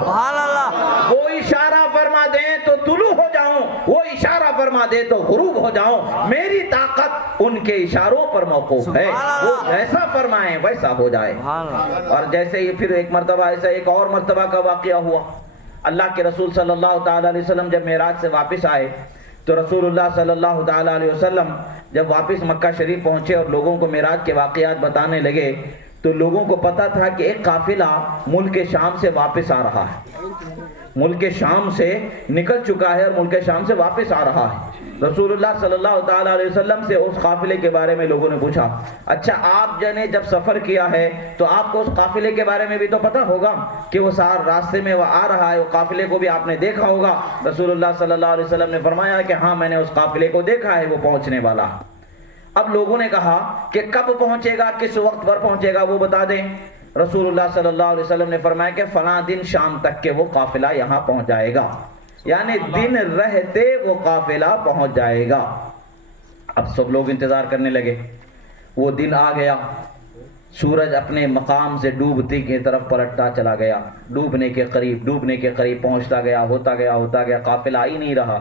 وہ اشارہ فرما دیں تو طلوع ہو جاؤں، وہ اشارہ فرما دے تو غروب ہو جاؤں. میری طاقت ان کے اشاروں پر موقوف ہے، وہ جیسا فرمائیں ویسا ہو جائے. اور جیسے ہی پھر ایک مرتبہ ایسا ایک اور مرتبہ کا واقعہ ہوا. اللہ کے رسول صلی اللہ تعالی علیہ وسلم جب معراج سے واپس آئے تو رسول اللہ صلی اللہ تعالی علیہ وسلم جب واپس مکہ شریف پہنچے اور لوگوں کو معراج کے واقعات بتانے لگے تو لوگوں کو پتا تھا کہ ایک قافلہ ملک شام سے واپس آ رہا ہے، ملک شام سے نکل چکا ہے اور ملک شام سے واپس آ رہا ہے. رسول اللہ صلی اللہ تعالی علیہ وسلم سے اس قافلے کے بارے میں لوگوں نے پوچھا. اچھا آپ نے جب سفر کیا ہے تو آپ کو اس قافلے کے بارے میں بھی تو پتا ہوگا کہ وہ سار راستے میں وہ آ رہا ہے، وہ قافلے کو بھی آپ نے دیکھا ہوگا. رسول اللہ صلی اللہ علیہ وسلم نے فرمایا کہ ہاں میں نے اس قافلے کو دیکھا ہے، وہ پہنچنے والا. اب لوگوں نے کہا کہ کب پہنچے گا، کس وقت پر پہنچے گا وہ بتا دیں. رسول اللہ صلی اللہ علیہ وسلم نے فرمایا کہ فلاں دن شام تک کے وہ قافلہ یہاں پہنچ جائے گا، یعنی دن رہتے وہ قافلہ پہنچ جائے گا. اب سب لوگ انتظار کرنے لگے. وہ دن آ گیا، سورج اپنے مقام سے ڈوبتی کی طرف پلٹتا چلا گیا، ڈوبنے کے قریب پہنچتا گیا، ہوتا گیا، قافلہ آ ہی نہیں رہا.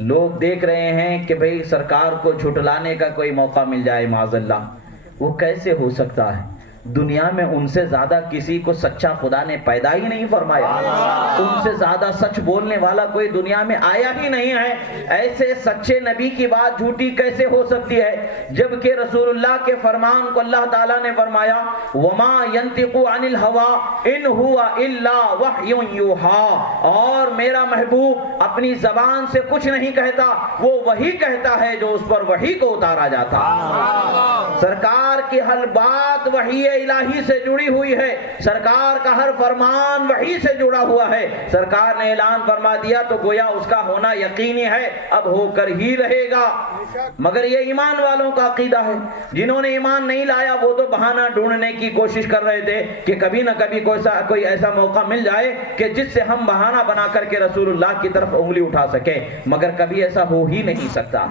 لوگ دیکھ رہے ہیں کہ بھئی سرکار کو جھٹلانے کا کوئی موقع مل جائے معاذ اللہ. وہ کیسے ہو سکتا ہے؟ دنیا میں ان سے زیادہ کسی کو سچا خدا نے پیدا ہی نہیں فرمایا. ان سے زیادہ سچ بولنے والا کوئی دنیا میں آیا ہی نہیں ہے. ایسے سچے نبی کی بات جھوٹی کیسے ہو سکتی ہے جبکہ رسول اللہ کے فرمان کو اللہ تعالیٰ نے فرمایا وما ينطق عن الهوى ان هو الا وحی یوحى، اور میرا محبوب اپنی زبان سے کچھ نہیں کہتا، وہ وہی کہتا ہے جو اس پر وحی کو اتارا جاتا. سرکار کی ہر بات وحی الہی سے جڑی ہوئی ہے، سرکار کا ہر فرمان وحی سے جڑا ہوا ہے. سرکار نے اعلان فرما دیا تو گویا اس کا ہونا یقینی ہے، اب ہو کر ہی رہے گا. مگر یہ ایمان والوں کا عقیدہ ہے. جنہوں نے ایمان نہیں لایا وہ تو بہانہ ڈھونڈنے کی کوشش کر رہے تھے کہ کبھی نہ کبھی کوئی ایسا موقع مل جائے کہ جس سے ہم بہانہ بنا کر کے رسول اللہ کی طرف انگلی اٹھا سکیں، مگر کبھی ایسا ہو ہی نہیں سکتا.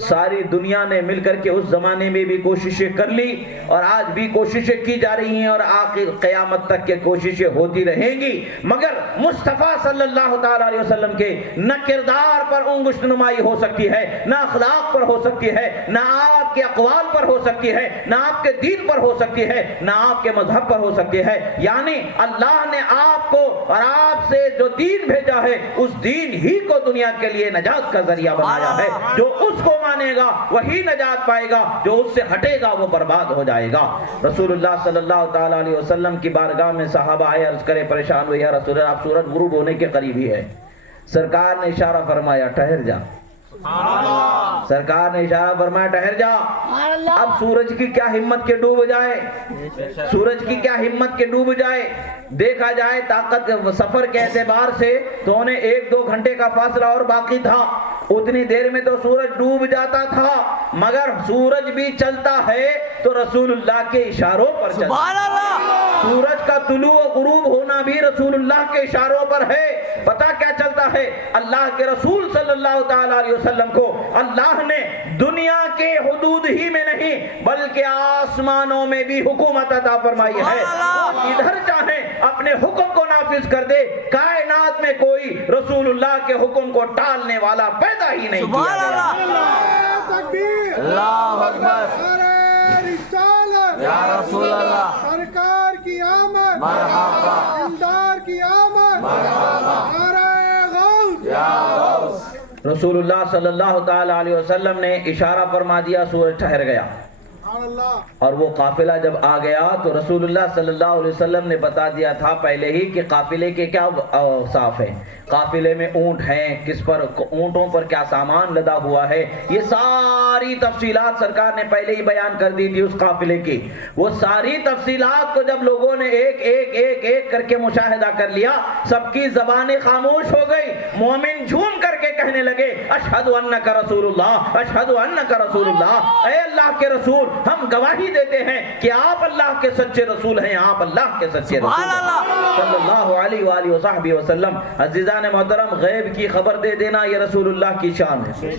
ساری دنیا نے مل کر کے اس زمانے میں بھی کوششیں کر لی اور آج بھی کوششیں کی جا رہی ہیں اور آخر قیامت تک کے کوششیں ہوتی رہیں گی، مگر مصطفیٰ صلی اللہ تعالی علیہ وسلم کے نہ کردار پر انگشت نمائی ہو سکتی ہے، نہ اخلاق پر ہو سکتی ہے، نہ آپ کے اقوال پر ہو سکتی ہے، نہ آپ کے دین پر ہو سکتی ہے، نہ آپ کے مذہب پر ہو سکتی ہے. یعنی اللہ نے آپ کو اور آپ سے جو دین بھیجا ہے اس دین ہی کو دنیا کے لیے نجات کا ذریعہ بنایا ہے. جو اس کو مانے گا وہی نجات پائے گا، جو اس سے ہٹے گا وہ برباد ہو جائے گا. رسول اللہ صلی اللہ تعالی علیہ وسلم کی بارگاہ میں صحابہ آئے، عرض کرے پریشان ہوئے یا رسول اللہ آپ سورج غروب ہونے کے قریب ہی ہے. سرکار نے اشارہ فرمایا ٹھہر جا، سرکار نے اشارہ فرمایا ٹھہر جا. اب سورج کی کیا ہمت کے ڈوب جائے, سورج کی کیا ہمت کے ڈوب جائے. دیکھا جائے طاقت سفر کے اعتبار سے تو انہیں 1-2 گھنٹے کا فاصلہ اور باقی تھا, اتنی دیر میں تو سورج ڈوب جاتا تھا. مگر سورج بھی چلتا ہے تو رسول اللہ کے اشاروں پر چلتا ہے. سورج کا طلوع و غروب ہونا بھی رسول اللہ کے اشاروں پر ہے. پتہ کیا چلتا ہے, اللہ کے رسول صلی اللہ تعالی علیہ وسلم کو اللہ نے دنیا کے حدود ہی میں نہیں بلکہ آسمانوں میں بھی حکومت عطا فرمائی ہے. ادھر چاہیں اپنے حکم کو نافذ کر دے, کائنات میں کوئی رسول اللہ کے حکم کو ٹالنے والا پیدا ہی نہیں کیا گیا. اللہ اکبر. رسالت یا رسول اللہ. سرکار کی آمد, مرحبا. دلدار کی آمد, مرحبا. نعرہ غوث. یا غوث. رسول اللہ صلی اللہ تعالی علیہ وسلم نے اشارہ فرما دیا, سورج ٹھہر گیا. اور وہ قافلہ جب آ گیا تو رسول اللہ صلی اللہ علیہ وسلم نے بتا دیا تھا پہلے ہی کہ قافلے کے کیا اوصاف ہیں, قافلے میں اونٹ ہیں, کس پر اونٹوں پر کیا سامان لدا ہوا ہے, یہ ساری تفصیلات سرکار نے پہلے ہی بیان کر دی تھی اس قافلے کی. وہ ساری تفصیلات کو جب لوگوں نے ایک کر کے مشاہدہ کر لیا, سب کی زبانیں خاموش ہو گئی. مومن جھوم کر کے کہنے لگے اشہد انک رسول اللہ, اشہد انک رسول اللہ. اے اللہ کے رسول, ہم گواہی دیتے ہیں کہ آپ اللہ کے سچے رسول ہیں, آپ اللہ کے سچے رسول ہیں صلی اللہ علیہ وآلہ وصحبہ وسلم. عزیزان محترم, غیب کی خبر دے دینا یہ رسول اللہ کی شان ہے.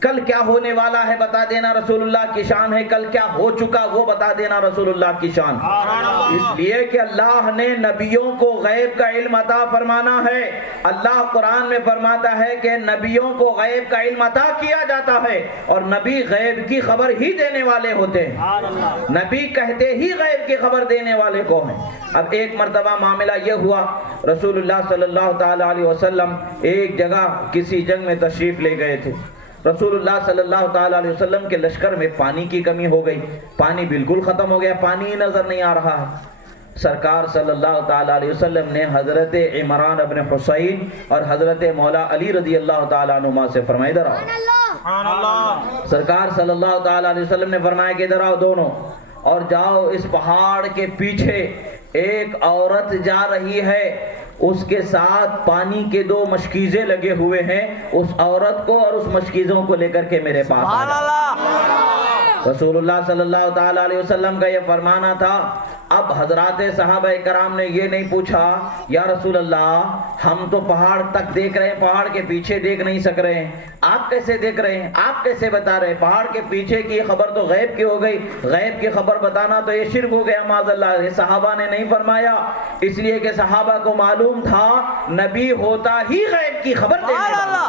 کل کیا ہونے والا ہے بتا دینا رسول اللہ کی شان ہے, کل کیا ہو چکا وہ بتا دینا رسول اللہ کی شان. اس لیے کہ اللہ نے نبیوں کو غیب کا علم عطا فرمانا ہے. اللہ قرآن میں فرماتا ہے کہ نبیوں کو غیب کا علم عطا کیا جاتا ہے, اور نبی غیب کی خبر ہی دینے والے ہوتے ہیں. نبی کہتے ہی غیب کی خبر دینے والے کو ہیں. اب ایک مرتبہ معاملہ یہ ہوا, رسول اللہ صلی اللہ تعالی علیہ وسلم ایک جگہ کسی جنگ میں تشریف لے گئے تھے. رسول اللہ صلی اللہ تعالی علیہ وسلم کے لشکر میں پانی کی کمی ہو گئی, پانی بالکل ختم ہو گیا, پانی نظر نہیں آ رہا ہے. سرکار صلی اللہ تعالی علیہ وسلم نے حضرت عمران بن حسین اور حضرت مولا علی رضی اللہ تعالی عنہما سے فرمایا ادھر آؤ. سرکار صلی اللہ تعالی علیہ وسلم نے فرمایا کہ ادھر آؤ دونوں, اور جاؤ اس پہاڑ کے پیچھے ایک عورت جا رہی ہے, اس کے ساتھ پانی کے 2 مشکیزیں لگے ہوئے ہیں, اس عورت کو اور اس مشکیزوں کو لے کر کے میرے پاس آ جاؤ. رسول اللہ صلی اللہ تعالی علیہ وسلم کا یہ فرمانا تھا. اب حضرات صحابہ کرام نے یہ نہیں پوچھا یا رسول اللہ ہم تو پہاڑ تک دیکھ رہے ہیں, پہاڑ کے پیچھے دیکھ نہیں سک رہے ہیں, آپ کیسے دیکھ رہے ہیں, آپ کیسے بتا رہے ہیں, پہاڑ کے پیچھے کی خبر تو غیب کی ہو گئی, غیب کی خبر بتانا تو یہ شرک ہو گیا معاذ اللہ. یہ صحابہ نے نہیں فرمایا, اس لیے کہ صحابہ کو معلوم تھا نبی ہوتا ہی غیب کی خبر دینے والا,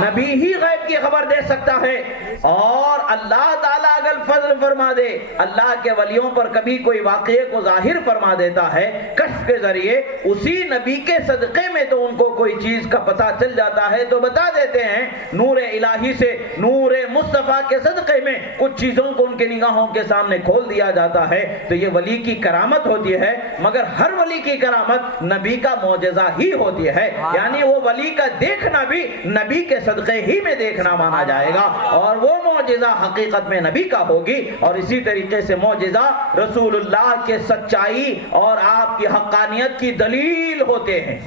نبی ہی غیب کی خبر دے سکتا ہے. اور اللہ تعالیٰ اگر فضل فرما دے, اللہ کے ولیوں پر کبھی کوئی واقعے کو ظاہر فرما دیتا ہے کشف کے ذریعے, اسی نبی کے صدقے میں تو ان کو کوئی چیز کا پتہ چل جاتا ہے تو بتا دیتے ہیں. نور الہی سے, نور مصطفیٰ کے صدقے میں کچھ چیزوں کو ان کے نگاہوں کے سامنے کھول دیا جاتا ہے. تو یہ ولی کی کرامت ہوتی ہے, مگر ہر ولی کی کرامت نبی کا معجزہ ہی ہوتی ہے. یعنی وہ ولی کا دیکھنا بھی نبی کے صدقے ہی میں دیکھنا مانا جائے گا, اور وہ معجزہ حقیقت میں نبی کا ہوگی. اور اسی طریقے سے معجزہ رسول اللہ کے سچائی اور آپ کی حقانیت کی دلیل ہوتے ہیں.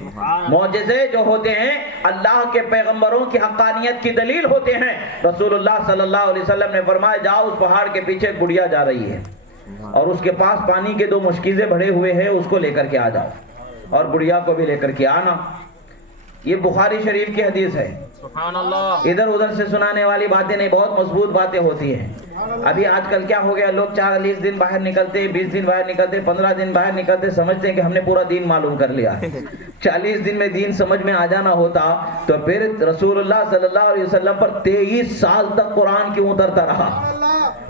معجزے جو ہوتے ہیں اللہ کے پیغمبروں کی حقانیت کی دلیل ہوتے ہیں. رسول اللہ صلی اللہ علیہ وسلم نے فرمایا جاؤ اس پہاڑ کے پیچھے گڑیا جا رہی ہے, اور اس کے پاس پانی کے 2 مشکیزیں بھرے ہوئے ہیں, اس کو لے کر کے آ جاؤ, اور گڑیا کو بھی لے کر کے آنا. یہ بخاری شریف کی حدیث ہے. ادھر ادھر سے سنانے والی باتیں نہیں, بہت مضبوط باتیں ہوتی ہیں. ابھی آج کل کیا ہو گیا, لوگ 40 دن باہر نکلتے, 20 دن باہر نکلتے, 15 دن باہر نکلتے, سمجھتے ہیں کہ ہم نے پورا دین معلوم کر لیا. 40 دن میں دین سمجھ میں آ جانا ہوتا تو پھر رسول اللہ صلی اللہ علیہ وسلم پر 23 سال تک قرآن کیوں اترتا رہا,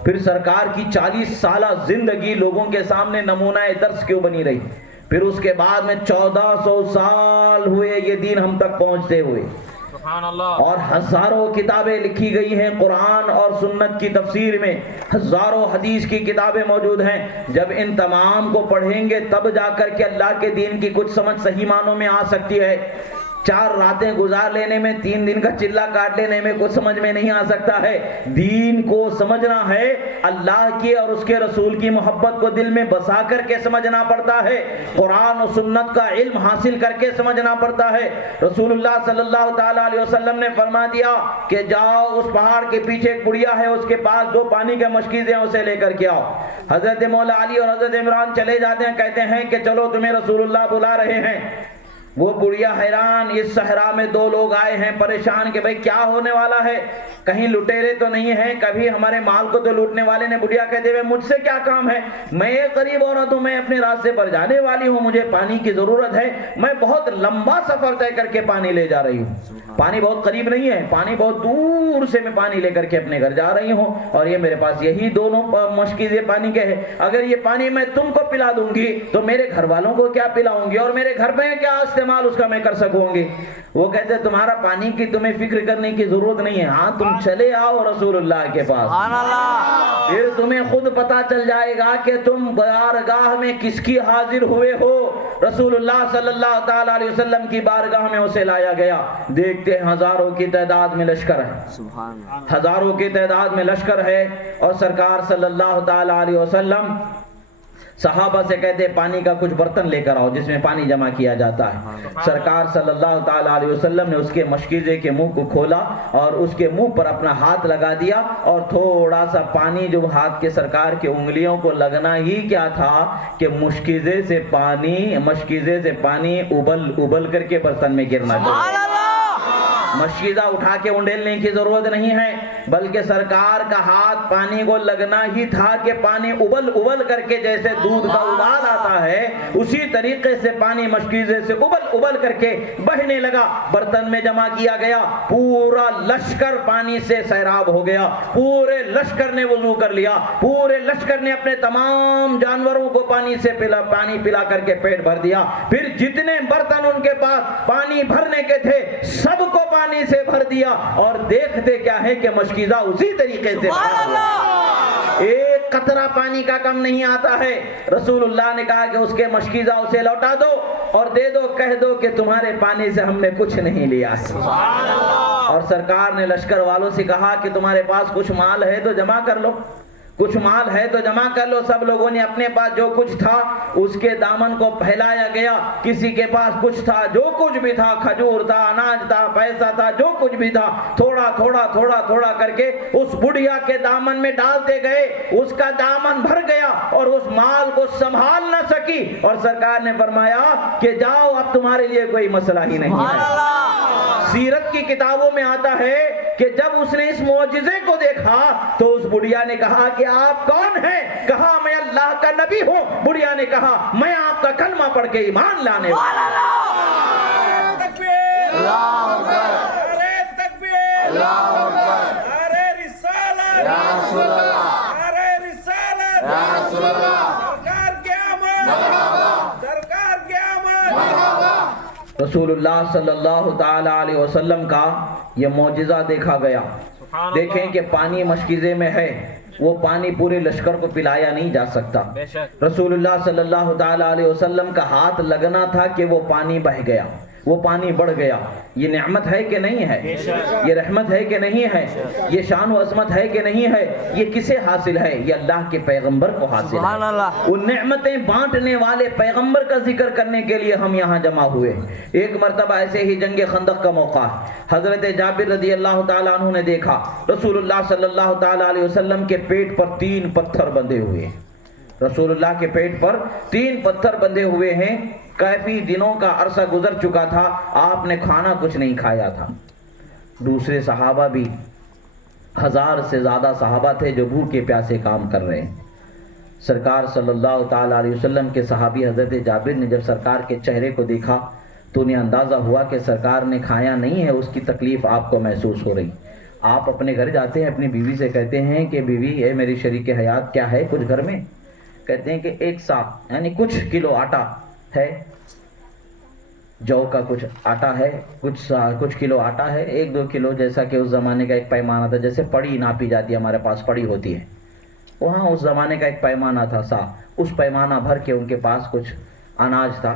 پھر سرکار کی 40 سالہ زندگی لوگوں کے سامنے نمونہ درس کیوں بنی رہی, پھر اس کے بعد میں 1400 سال ہوئے یہ دین ہم تک پہنچتے ہوئے, اور ہزاروں کتابیں لکھی گئی ہیں قرآن اور سنت کی تفسیر میں, ہزاروں حدیث کی کتابیں موجود ہیں. جب ان تمام کو پڑھیں گے تب جا کر کے اللہ کے دین کی کچھ سمجھ صحیح معنوں میں آ سکتی ہے. 4 راتیں گزار لینے میں 3 دن کا چلہ کاٹ لینے میں کچھ سمجھ میں نہیں آ سکتا ہے. دین کو سمجھنا ہے, اللہ کی اور اس کے رسول کی محبت کو دل میں بسا کر کے سمجھنا پڑتا ہے, قرآن و سنت کا علم حاصل کر کے سمجھنا پڑتا ہے. رسول اللہ صلی اللہ تعالیٰ علیہ وسلم نے فرما دیا کہ جاؤ اس پہاڑ کے پیچھے ایک بڑھیا ہے, اس کے پاس 2 پانی کے مشکیزیں ہیں, اسے لے کر کے آؤ. حضرت مولا علی اور حضرت عمران چلے جاتے ہیں, کہتے ہیں کہ چلو تمہیں رسول اللہ بلا رہے ہیں. وہ بڑھیا حیران, اس صحرا میں 2 لوگ آئے ہیں, پریشان کہ بھئی کیا ہونے والا ہے, کہیں لٹیرے تو نہیں ہیں, کبھی ہمارے مال کو تو لوٹنے والے نے. بڑھیا کہتے ہوئے مجھ سے کیا کام ہے, میں ایک غریب عورت ہوں, میں اپنے راستے پر جانے والی ہوں, مجھے پانی کی ضرورت ہے, میں بہت لمبا سفر طے کر کے پانی لے جا رہی ہوں. پانی بہت قریب نہیں ہے, پانی بہت دور سے میں پانی لے کر کے اپنے گھر جا رہی ہوں, اور یہ میرے پاس یہی 2 مشکیزیں پانی کے ہیں. اگر یہ پانی میں تم کو پلا دوں گی تو میرے گھر والوں کو کیا پلاؤں گی, اور میرے گھر میں کیا استعمال اس کا میں کر سکوں گی. وہ کہتے ہیں تمہارا پانی کی تمہیں فکر کرنے کی ضرورت نہیں ہے, ہاں تم چلے آؤ رسول اللہ کے پاس, پھر تمہیں خود پتا چل جائے گا کہ تم بارگاہ میں کس کی حاضر ہوئے ہو. رسول اللہ صلی اللہ تعالیٰ علیہ وسلم کی بارگاہ میں اسے لایا گیا. دیکھتے ہیں ہزاروں کی تعداد میں لشکر ہے, ہزاروں کی تعداد میں لشکر ہے, اور سرکار صلی اللہ تعالیٰ علیہ وسلم صحابہ سے کہتے ہیں پانی کا کچھ برتن لے کر آؤ جس میں پانی جمع کیا جاتا ہے. سرکار صلی اللہ تعالیٰ علیہ وسلم نے اس کے مشکیزے کے منہ کو کھولا اور اس کے منہ پر اپنا ہاتھ لگا دیا, اور تھوڑا سا پانی جو ہاتھ کے سرکار کے انگلیوں کو لگنا ہی کیا تھا کہ مشکیزے سے پانی ابل کر کے برتن میں گرنا چاہیے. مشکیزہ اٹھا کے انڈیلنے کی ضرورت نہیں ہے, بلکہ سرکار کا ہاتھ پانی کو لگنا ہی تھا کہ پانی ابل کر کے جیسے دودھ کا ابال آتا ہے اسی طریقے سے پانی مشکیزے سے ابل کر کے بہنے لگا, برتن میں جمع کیا گیا. پورا لشکر پانی سے سیراب ہو گیا, پورے لشکر نے وضو کر لیا, پورے لشکر نے اپنے تمام جانوروں کو پانی پلا کر کے پیٹ بھر دیا. پھر جتنے برتن ان کے پاس پانی بھرنے کے تھے سب کو پانی سے بھر دیا, اور دیکھتے کیا ہے کہ مشکیزہ اسی طریقے سے ایک قطرہ پانی کا کم نہیں آتا ہے. رسول اللہ نے کہا کہ اس کے مشکیزہ اسے لوٹا دو اور دے دو, کہہ دو کہ تمہارے پانی سے ہم نے کچھ نہیں لیا ہے. اور سرکار نے لشکر والوں سے کہا کہ تمہارے پاس کچھ مال ہے تو جمع کر لو, کچھ مال ہے تو جمع کر لو. سب لوگوں نے اپنے پاس جو کچھ تھا اس کے دامن کو پھیلایا گیا. کسی کے پاس کچھ تھا, جو کچھ بھی تھا, کھجور تھا, اناج تھا, پیسہ تھا, جو کچھ بھی تھا, تھوڑا کر کے اس بڑھیا کے دامن میں ڈالتے گئے. اس کا دامن بھر گیا اور اس مال کو سنبھال نہ سکی, اور سرکار نے فرمایا کہ جاؤ اب تمہارے لیے کوئی مسئلہ ہی نہیں ہے. سیرت کی کتابوں میں آتا ہے کہ جب اس نے اس معجزے کو دیکھا تو اس بڑھیا نے کہا کہ آپ کون ہیں؟ کہا میں اللہ کا نبی ہوں. بڑھیا نے کہا میں آپ کا کلمہ پڑھ کے ایمان لانے والا. رسول اللہ صلی اللہ تعالی علیہ وسلم کا یہ معجزہ دیکھا گیا. دیکھیں کہ پانی مشکیزے میں ہے, وہ پانی پورے لشکر کو پلایا نہیں جا سکتا. رسول اللہ صلی اللہ تعالی علیہ وسلم کا ہاتھ لگنا تھا کہ وہ پانی بہہ گیا, وہ پانی بڑھ گیا. یہ نعمت ہے کہ نہیں ہے؟ یہ رحمت ہے کہ نہیں ہے؟ یہ شان و عظمت ہے کہ نہیں ہے؟ یہ کسے حاصل ہے؟ یہ اللہ کے پیغمبر کو حاصل ہے. ان نعمتیں بانٹنے والے پیغمبر کا ذکر کرنے کے لیے ہم یہاں جمع ہوئے. ایک مرتبہ ایسے ہی جنگ خندق کا موقع ہے. حضرت جابر رضی اللہ تعالیٰ عنہ نے دیکھا رسول اللہ صلی اللہ تعالیٰ علیہ وسلم کے پیٹ پر 3 پتھر بندھے ہوئے ہیں. رسول اللہ کے پیٹ پر 3 پتھر بندھے ہوئے ہیں. کافی دنوں کا عرصہ گزر چکا تھا, آپ نے کھانا کچھ نہیں کھایا تھا. دوسرے صحابہ بھی 1000 سے زیادہ صحابہ تھے جو بھوکے پیاسے کام کر رہے ہیں. سرکار صلی اللہ تعالیٰ علیہ وسلم کے صحابی حضرت جابر نے جب سرکار کے چہرے کو دیکھا تو انہیں اندازہ ہوا کہ سرکار نے کھایا نہیں ہے, اس کی تکلیف آپ کو محسوس ہو رہی. آپ اپنے گھر جاتے ہیں, اپنی بیوی سے کہتے ہیں کہ بیوی اے میری شریک حیات کیا ہے کچھ گھر میں؟ کہتے ہیں کہ 1 سا یعنی کچھ کلو آٹا ہے, جو کا کچھ آٹا ہے, کچھ کلو آٹا ہے, 1-2 کلو, جیسا کہ اس زمانے کا ایک پیمانہ تھا. جیسے پڑی ناپی جاتی ہے, ہمارے پاس پڑی ہوتی ہے, وہاں اس زمانے کا ایک پیمانہ تھا سا. اس پیمانہ بھر کے ان کے پاس کچھ اناج تھا.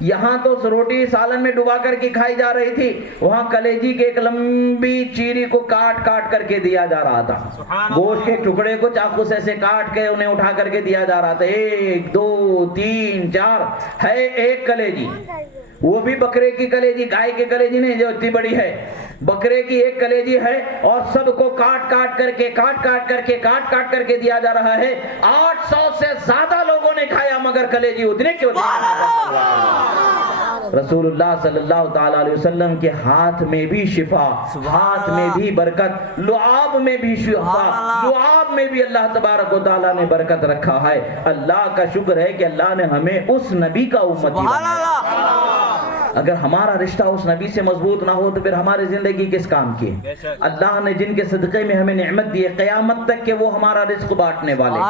یہاں تو روٹی سالن میں ڈبا کر کے کھائی جا رہی تھی، وہاں کلیجی کے ایک لمبی چیری کو کاٹ کاٹ کر کے دیا جا رہا تھا، گوشت کے ٹکڑے کو چاقو سے ایسے کاٹ کے انہیں اٹھا کر کے دیا جا رہا تھا، 1 2 3 4 ہے ایک کلیجی، وہ بھی بکرے کی کلیجی، گائے کی کلیجی نہیں جو اتنی بڑی ہے، بکرے کی ایک کلیجی ہے، اور سب کو کاٹ کاٹ کر کے دیا جا رہا ہے۔ 800 سے زیادہ لوگوں نے کھایا مگر کلیجی اتنے کیوں رسول اللہ صلی اللہ تعالی علیہ وسلم کے ہاتھ میں بھی شفا، ہاتھ میں بھی برکت، لعاب میں بھی شفا، لعاب میں بھی اللہ تبارک و تعالی نے برکت رکھا ہے۔ اللہ کا شکر ہے کہ اللہ نے ہمیں اس نبی کا امتی بنایا۔ اگر ہمارا رشتہ اس نبی سے مضبوط نہ ہو تو پھر ہماری زندگی کس کام کی؟ اللہ نے جن کے صدقے میں ہمیں نعمت دی ہے قیامت تک کہ وہ ہمارا رزق بانٹنے والے،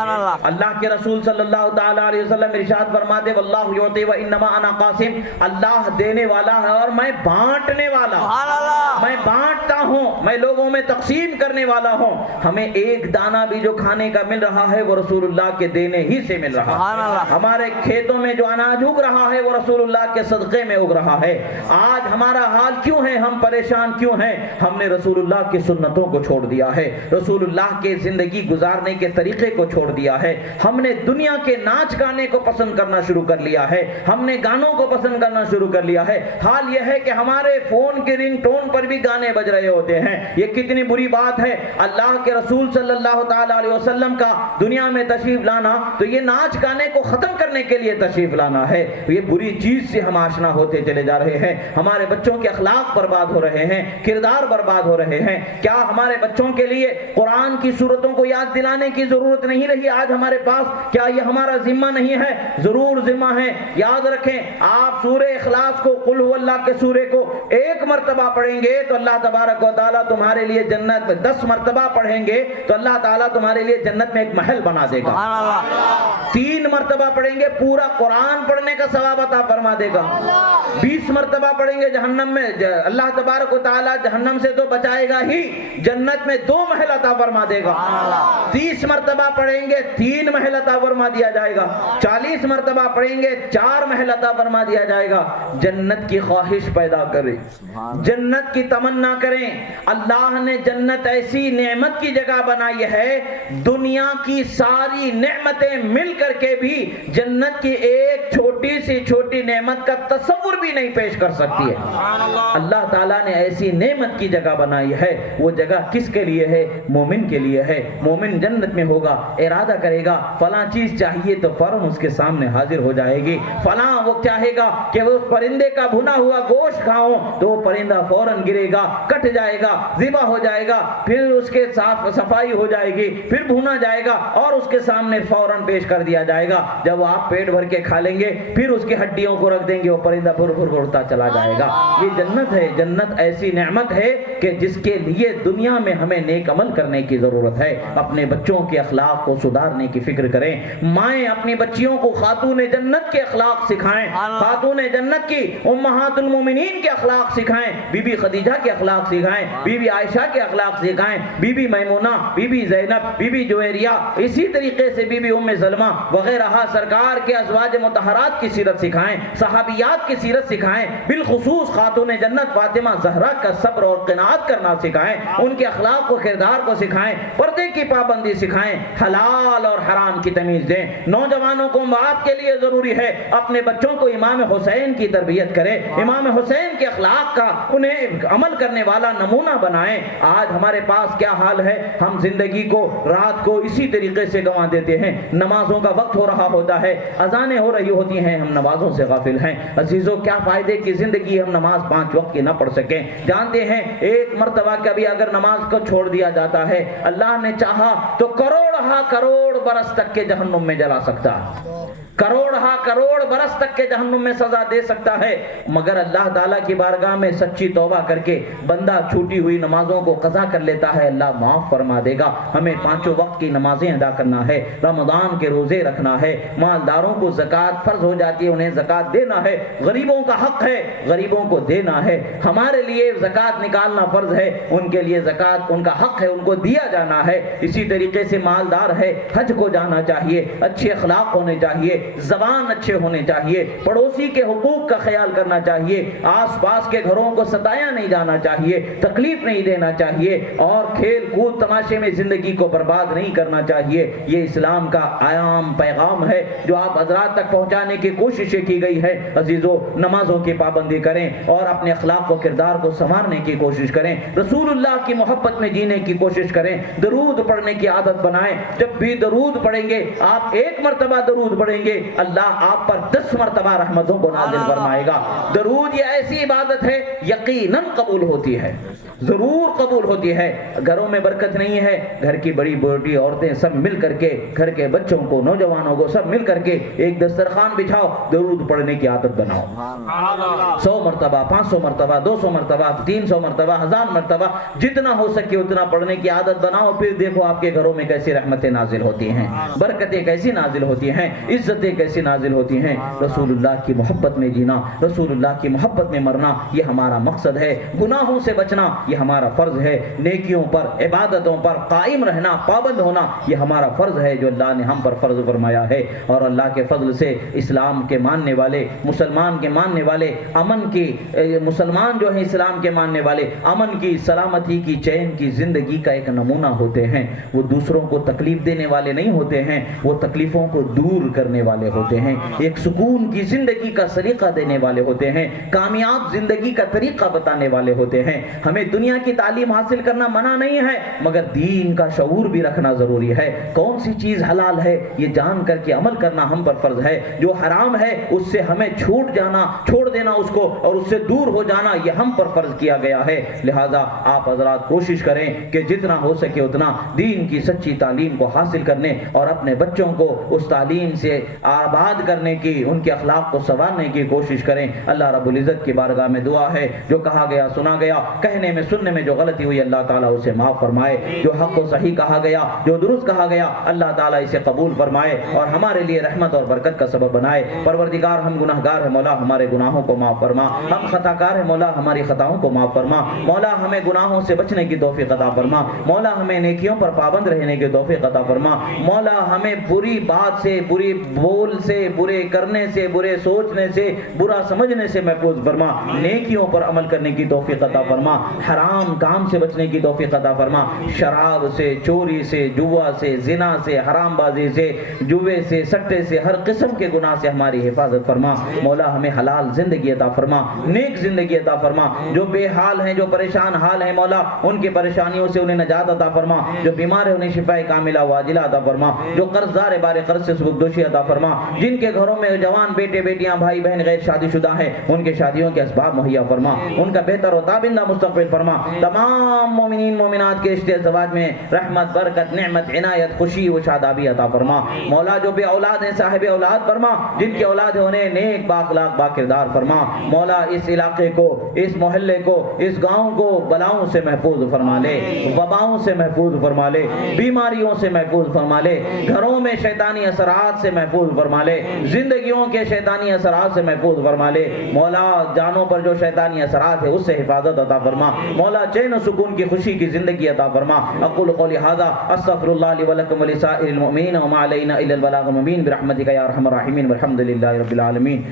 اللہ کے رسول صلی اللہ تعالی علیہ وسلم ارشاد فرماتے واللہ یعطی وانما انا قاسم، اللہ دینے والا ہے اور میں بانٹنے والا، میں بانٹتا ہوں، میں لوگوں میں تقسیم کرنے والا ہوں۔ ہمیں ایک دانہ بھی جو کھانے کا مل رہا ہے وہ رسول اللہ کے دینے ہی سے مل رہا ہے، ہمارے کھیتوں میں جو اناج اگ رہا ہے وہ رسول اللہ کے صدقے میں اگ رہا ہے۔ آج ہمارا حال کیوں ہے، ہم پریشان کیوں ہیں؟ ہم نے رسول اللہ کی سنتوں کو چھوڑ دیا ہے، رسول اللہ کے زندگی گزارنے کے طریقے کو چھوڑ دیا ہے، ہم نے دنیا کے ناچ گانے کو پسند کرنا شروع کر لیا ہے، ہم نے گانوں کو پسند کرنا شروع کر لیا ہے۔ حال یہ ہے کہ ہمارے فون کے رنگ ٹون پر بھی گانے بج رہے ہوتے ہیں، یہ کتنی بری بات ہے۔ اللہ کے رسول صلی اللہ تعالی علیہ وسلم کا دنیا میں تشریف لانا تو یہ ناچ گانے کو ختم کرنے کے لیے تشریف لانا ہے، یہ بری چیز سے ہم آشنا ہوتے چلے جا رہے ہیں، ہمارے بچوں کے اخلاق برباد ہو رہے ہیں، کردار برباد ہو رہے ہیں۔ کیا ہمارے بچوں کے لیے قرآن کی سورتوں کو یاد دلانے کی ضرورت نہیں رہی آج ہمارے پاس؟ کیا یہ ہمارا ذمہ نہیں ہے؟ ضرور ذمہ ہے۔ یاد رکھیں، آپ سورہ اخلاص کو، قل هو اللہ کے سورے کو 1 مرتبہ پڑھیں گے تو اللہ تبارک و تعالیٰ تمہارے لیے جنت، 10 مرتبہ پڑھیں گے تو اللہ تعالیٰ تمہارے لیے جنت میں ایک محل بنا دے گا، 3 مرتبہ پڑھیں گے پورا قرآن پڑھنے کا ثواب عطا فرما دے گا، 20 مرتبہ پڑھیں گے جہنم میں اللہ تبارک و تعالیٰ جہنم سے تو بچائے گا ہی، جنت میں 2 محل عطا فرما دے گا، 30 مرتبہ پڑھیں گے 3 محل عطا فرما دیا جائے گا، 40 مرتبہ پڑھیں گے 4 محل عطا فرما دیا جائے گا۔ جنت کی خواہش پیدا کریں، جنت کی تمنا کریں۔ اللہ نے جنت ایسی نعمت کی جگہ بنائی ہے، دنیا کی ساری نعمتیں مل کر کے بھی جنت کی ایک چھوٹی سی چھوٹی نعمت کا تصور بھی نہیں پیش کر سکتی ہے۔ اللہ تعالیٰ نے ایسی نعمت کی جگہ بنائی ہے، وہ جگہ کس کے لیے ہے؟ مومن کے لیے ہے۔ مومن جنت میں ہوگا، ارادہ کرے گا فلاں چیز چاہیے تو فوراً اس کے سامنے حاضر ہو جائے گی، فلاں وہ چاہے گا کہ وہ اس پرندے کا بھنا ہوا گوشت کھاؤں تو وہ پرندہ فوراً گرے گا، کٹ جائے گا، ذبح ہو جائے گا، پھر اس کے صفائی ہو جائے گی، پھر بھونا جائے گا اور اس کے سامنے فوراً پیش کر دیا جائے گا۔ جب آپ پیٹ بھر کے کھا لیں گے پھر اس کی ہڈیوں کو رکھ دیں گے، وہ پرندہ بھر بھر اڑتا چلا جائے گا۔ یہ جنت ہے، جنت ایسی نعمت ہے کہ جس کے لیے دنیا میں ہمیں نیک عمل کرنے کی ضرورت ہے۔ اپنے بچوں کے اخلاق کو سدھارنے کی فکر کریں، مائیں اپنی بچیوں کو خاتون جنت کے اخلاق سکھائیں، خاتون جنت کی امہات المومنین کے اخلاق سکھائیں، بی بی خدیجہ کے اخلاق سکھائیں، بی بی عائشہ کے اخلاق سکھائیں، Bibi Maimuna, Bibi Zainab, Bibi Juwairiya, اسی طریقے سے بی بی ام سلمہ وغیرہ سرکار کے ازواج مطہرات کی سیرت سکھائیں، صحابیات کی سیرت سکھائیں، بالخصوص خاتون جنت فاطمہ زہرا کا صبر اور قناعت کرنا سکھائیں، ان کے اخلاق و کردار کو سکھائیں، پردے کی پابندی سکھائیں، حلال اور حرام کی تمیز دیں۔ نوجوانوں کو باپ کے لیے ضروری ہے اپنے بچوں کو امام حسین کی تربیت کریں، امام حسین کے اخلاق کا انہیں عمل کرنے والا نمونہ بنائیں۔ آج ہمارے پاس کیا حال ہے، ہم زندگی کو رات کو اسی طریقے سے گنوا دیتے ہیں، نمازوں کا وقت ہو رہا ہوتا ہے، اذانیں ہو رہی ہوتی ہیں، ہم نمازوں سے غافل ہیں۔ عزیزو، کیا فائدے کی زندگی ہم نماز 5 وقت کی نہ پڑھ سکیں؟ جانتے ہیں ایک مرتبہ کبھی اگر نماز کو چھوڑ دیا جاتا ہے، اللہ نے چاہا تو کروڑ برس تک کے جہنم میں جلا سکتا ہے، کروڑ برس تک کے جہنم میں سزا دے سکتا ہے، مگر اللہ تعالیٰ کی بارگاہ میں سچی توبہ کر کے بندہ چھوٹی ہوئی نمازوں کو قضا کر لیتا ہے، اللہ معاف فرما دے گا۔ ہمیں 5 وقت کی نمازیں ادا کرنا ہے، رمضان کے روزے رکھنا ہے، مالداروں کو زکوٰۃ فرض ہو جاتی ہے، انہیں زکوٰۃ دینا ہے، غریبوں کا حق ہے غریبوں کو دینا ہے، ہمارے لیے زکوٰۃ نکالنا فرض ہے، ان کے لیے زکوٰۃ ان کا حق ہے، ان کو دیا جانا ہے۔ اسی طریقے سے مالدار ہے، حج کو جانا چاہیے، اچھے اخلاق ہونے چاہیے، زبان اچھے ہونے چاہیے، پڑوسی پڑوسی کے حقوق کا خیال کرنا چاہیے، آس پاس کے گھروں کو ستایا نہیں جانا چاہیے، تکلیف نہیں دینا چاہیے، اور کھیل کود تماشے میں زندگی کو برباد نہیں کرنا چاہیے۔ یہ اسلام کا عام پیغام ہے جو آپ حضرات تک پہنچانے کی کوششیں کی گئی ہے۔ عزیزو، نمازوں کی پابندی کریں اور اپنے اخلاق و کردار کو سنوارنے کی کوشش کریں، رسول اللہ کی محبت میں جینے کی کوشش کریں، درود پڑھنے کی عادت بنائیں۔ جب بھی درود پڑھیں گے، آپ 1 مرتبہ درود پڑھیں گے، اللہ آپ پر 10 مرتبہ رحمتوں کو نازل فرمائے گا۔ درود یہ ایسی عبادت ہے یقیناً قبول ہوتی ہے، ضرور قبول ہوتی ہے۔ گھروں میں برکت نہیں ہے، گھر کی بڑی بوڑھی عورتیں سب مل کر کے، گھر کے بچوں کو، نوجوانوں کو سب مل کر کے ایک دسترخوان بچھاؤ، درود پڑھنے کی عادت بناؤ۔ 100 مرتبہ، 500 مرتبہ، 200 مرتبہ، 300 مرتبہ، 1000 مرتبہ، جتنا ہو سکے اتنا پڑھنے کی عادت بناؤ۔ پھر دیکھو آپ کے گھروں میں کیسی رحمتیں نازل ہوتی ہیں، برکتیں کیسی نازل ہوتی ہیں، عزتیں کیسی نازل ہوتی ہیں۔ رسول اللہ کی محبت میں جینا، رسول اللہ کی محبت میں مرنا، یہ ہمارا مقصد ہے۔ گناہوں سے بچنا یہ ہمارا فرض ہے۔ نیکیوں پر، عبادتوں پر قائم رہنا، پابند ہونا یہ ہمارا فرض ہے جو اللہ نے ہم پر فرض فرمایا ہے۔ اور اللہ کے فضل سے اسلام کے ماننے والے، مسلمان کے ماننے والے، امن کی، مسلمان جو ہیں اسلام کے ماننے والے، امن کی، سلامتی کی، چین کی زندگی کا ایک نمونہ ہوتے ہیں۔ وہ دوسروں کو تکلیف دینے والے نہیں ہوتے ہیں، وہ تکلیفوں کو دور کرنے والے ہوتے ہیں، ایک سکون کی زندگی کا سلیقہ دینے والے ہوتے ہیں، کامیاب زندگی کا طریقہ بتانے والے ہوتے ہیں۔ ہمیں دنیا کی تعلیم حاصل کرنا منع نہیں ہے، مگر دین کا شعور بھی رکھنا ضروری ہے۔ کون سی چیز حلال ہے یہ جان کر کے عمل کرنا ہم پر فرض ہے، جو حرام ہے اس سے ہمیں چھوڑ دینا اس کو، اور اس سے دور ہو جانا یہ ہم پر فرض کیا گیا ہے۔ لہذا آپ حضرات کوشش کریں کہ جتنا ہو سکے اتنا دین کی سچی تعلیم کو حاصل کرنے اور اپنے بچوں کو اس تعلیم سے آباد کرنے کی، ان کے اخلاق کو سنوارنے کی کوشش کریں۔ اللہ رب العزت کی بارگاہ میں دعا ہے جو کہا گیا سنا گیا، کہنے میں سننے میں جو غلطی ہوئی اللہ تعالیٰ اسے معاف فرمائے، جو حق و صحیح کہا گیا، جو درست کہا گیا اللہ تعالیٰ اسے قبول فرمائے اور ہمارے لیے رحمت اور برکت کا سبب بنائے۔ پروردگار ہم گناہگار ہیں، مولا ہمارے گناہوں کو معاف فرما، ہم خطاکار ہیں، مولا ہماری خطاؤں کو معاف فرما، مولا ہمیں گناہوں سے بچنے کی توفیق عطا فرما، مولا ہمیں نیکیوں پر پابند رہنے کی توفیق عطا فرما، مولا ہمیں بری بات سے، بری بول سے، برے کرنے سے، برے سوچنے سے، برا سمجھنے سے محفوظ فرما، نیکیوں پر عمل کرنے کی توفیق عطا فرما، حرام کام سے بچنے کی توفیق عطا فرما، شراب سے، چوری سے، جوا سے، زنا سے، حرام بازی سے، جوے سے، سٹے سے، ہر قسم کے گناہ سے ہماری حفاظت فرما، مولا ہمیں حلال زندگی عطا فرما، نیک زندگی عطا فرما، جو بے حال ہیں، جو پریشان حال ہیں مولا ان کی پریشانیوں سے انہیں نجات عطا فرما، جو بیمار ہیں انہیں شفاء کاملہ واجلہ عطا فرما، جو قرض دار بار قرض سے سبکدوشی عطا فرما، جن کے گھروں میں جوان بیٹے بیٹیاں بھائی بہن غیر شادی شدہ ہیں ان کے شادیوں کے اسباب مہیا فرما، ان کا بہتر و تابندہ مستقبل فرما، تمام مومنین مومنات کے رشتے ازواج میں رحمت، برکت، نعمت، عنایت، خوشی و شادابی عطا فرما، مولا جو بے اولاد ہیں صاحب اولاد فرما، جن کی اولاد ہے انہیں نیک بااخلاق با کردار فرما، مولا اس علاقے کو، اس محلے کو، اس گاؤں کو بلاؤں سے محفوظ فرما لے، وباؤں سے محفوظ فرما لے، بیماریوں سے محفوظ فرما لے، گھروں میں شیطانی اثرات سے محفوظ فرما لے، زندگیوں کے شیطانی اثرات سے محفوظ فرما لے، مولا جانوں پر جو شیطانی اثرات ہے اس سے حفاظت عطا فرما، مولا چین و سکون کی خوشی کی زندگی عطا فرما۔ اقول قولی ھذا استغفر اللہ لی ولکم ولسائر المؤمنین وما علینا الا البلاغ المبین برحمتک یا ارحم الراحمین والحمد للہ رب العالمین۔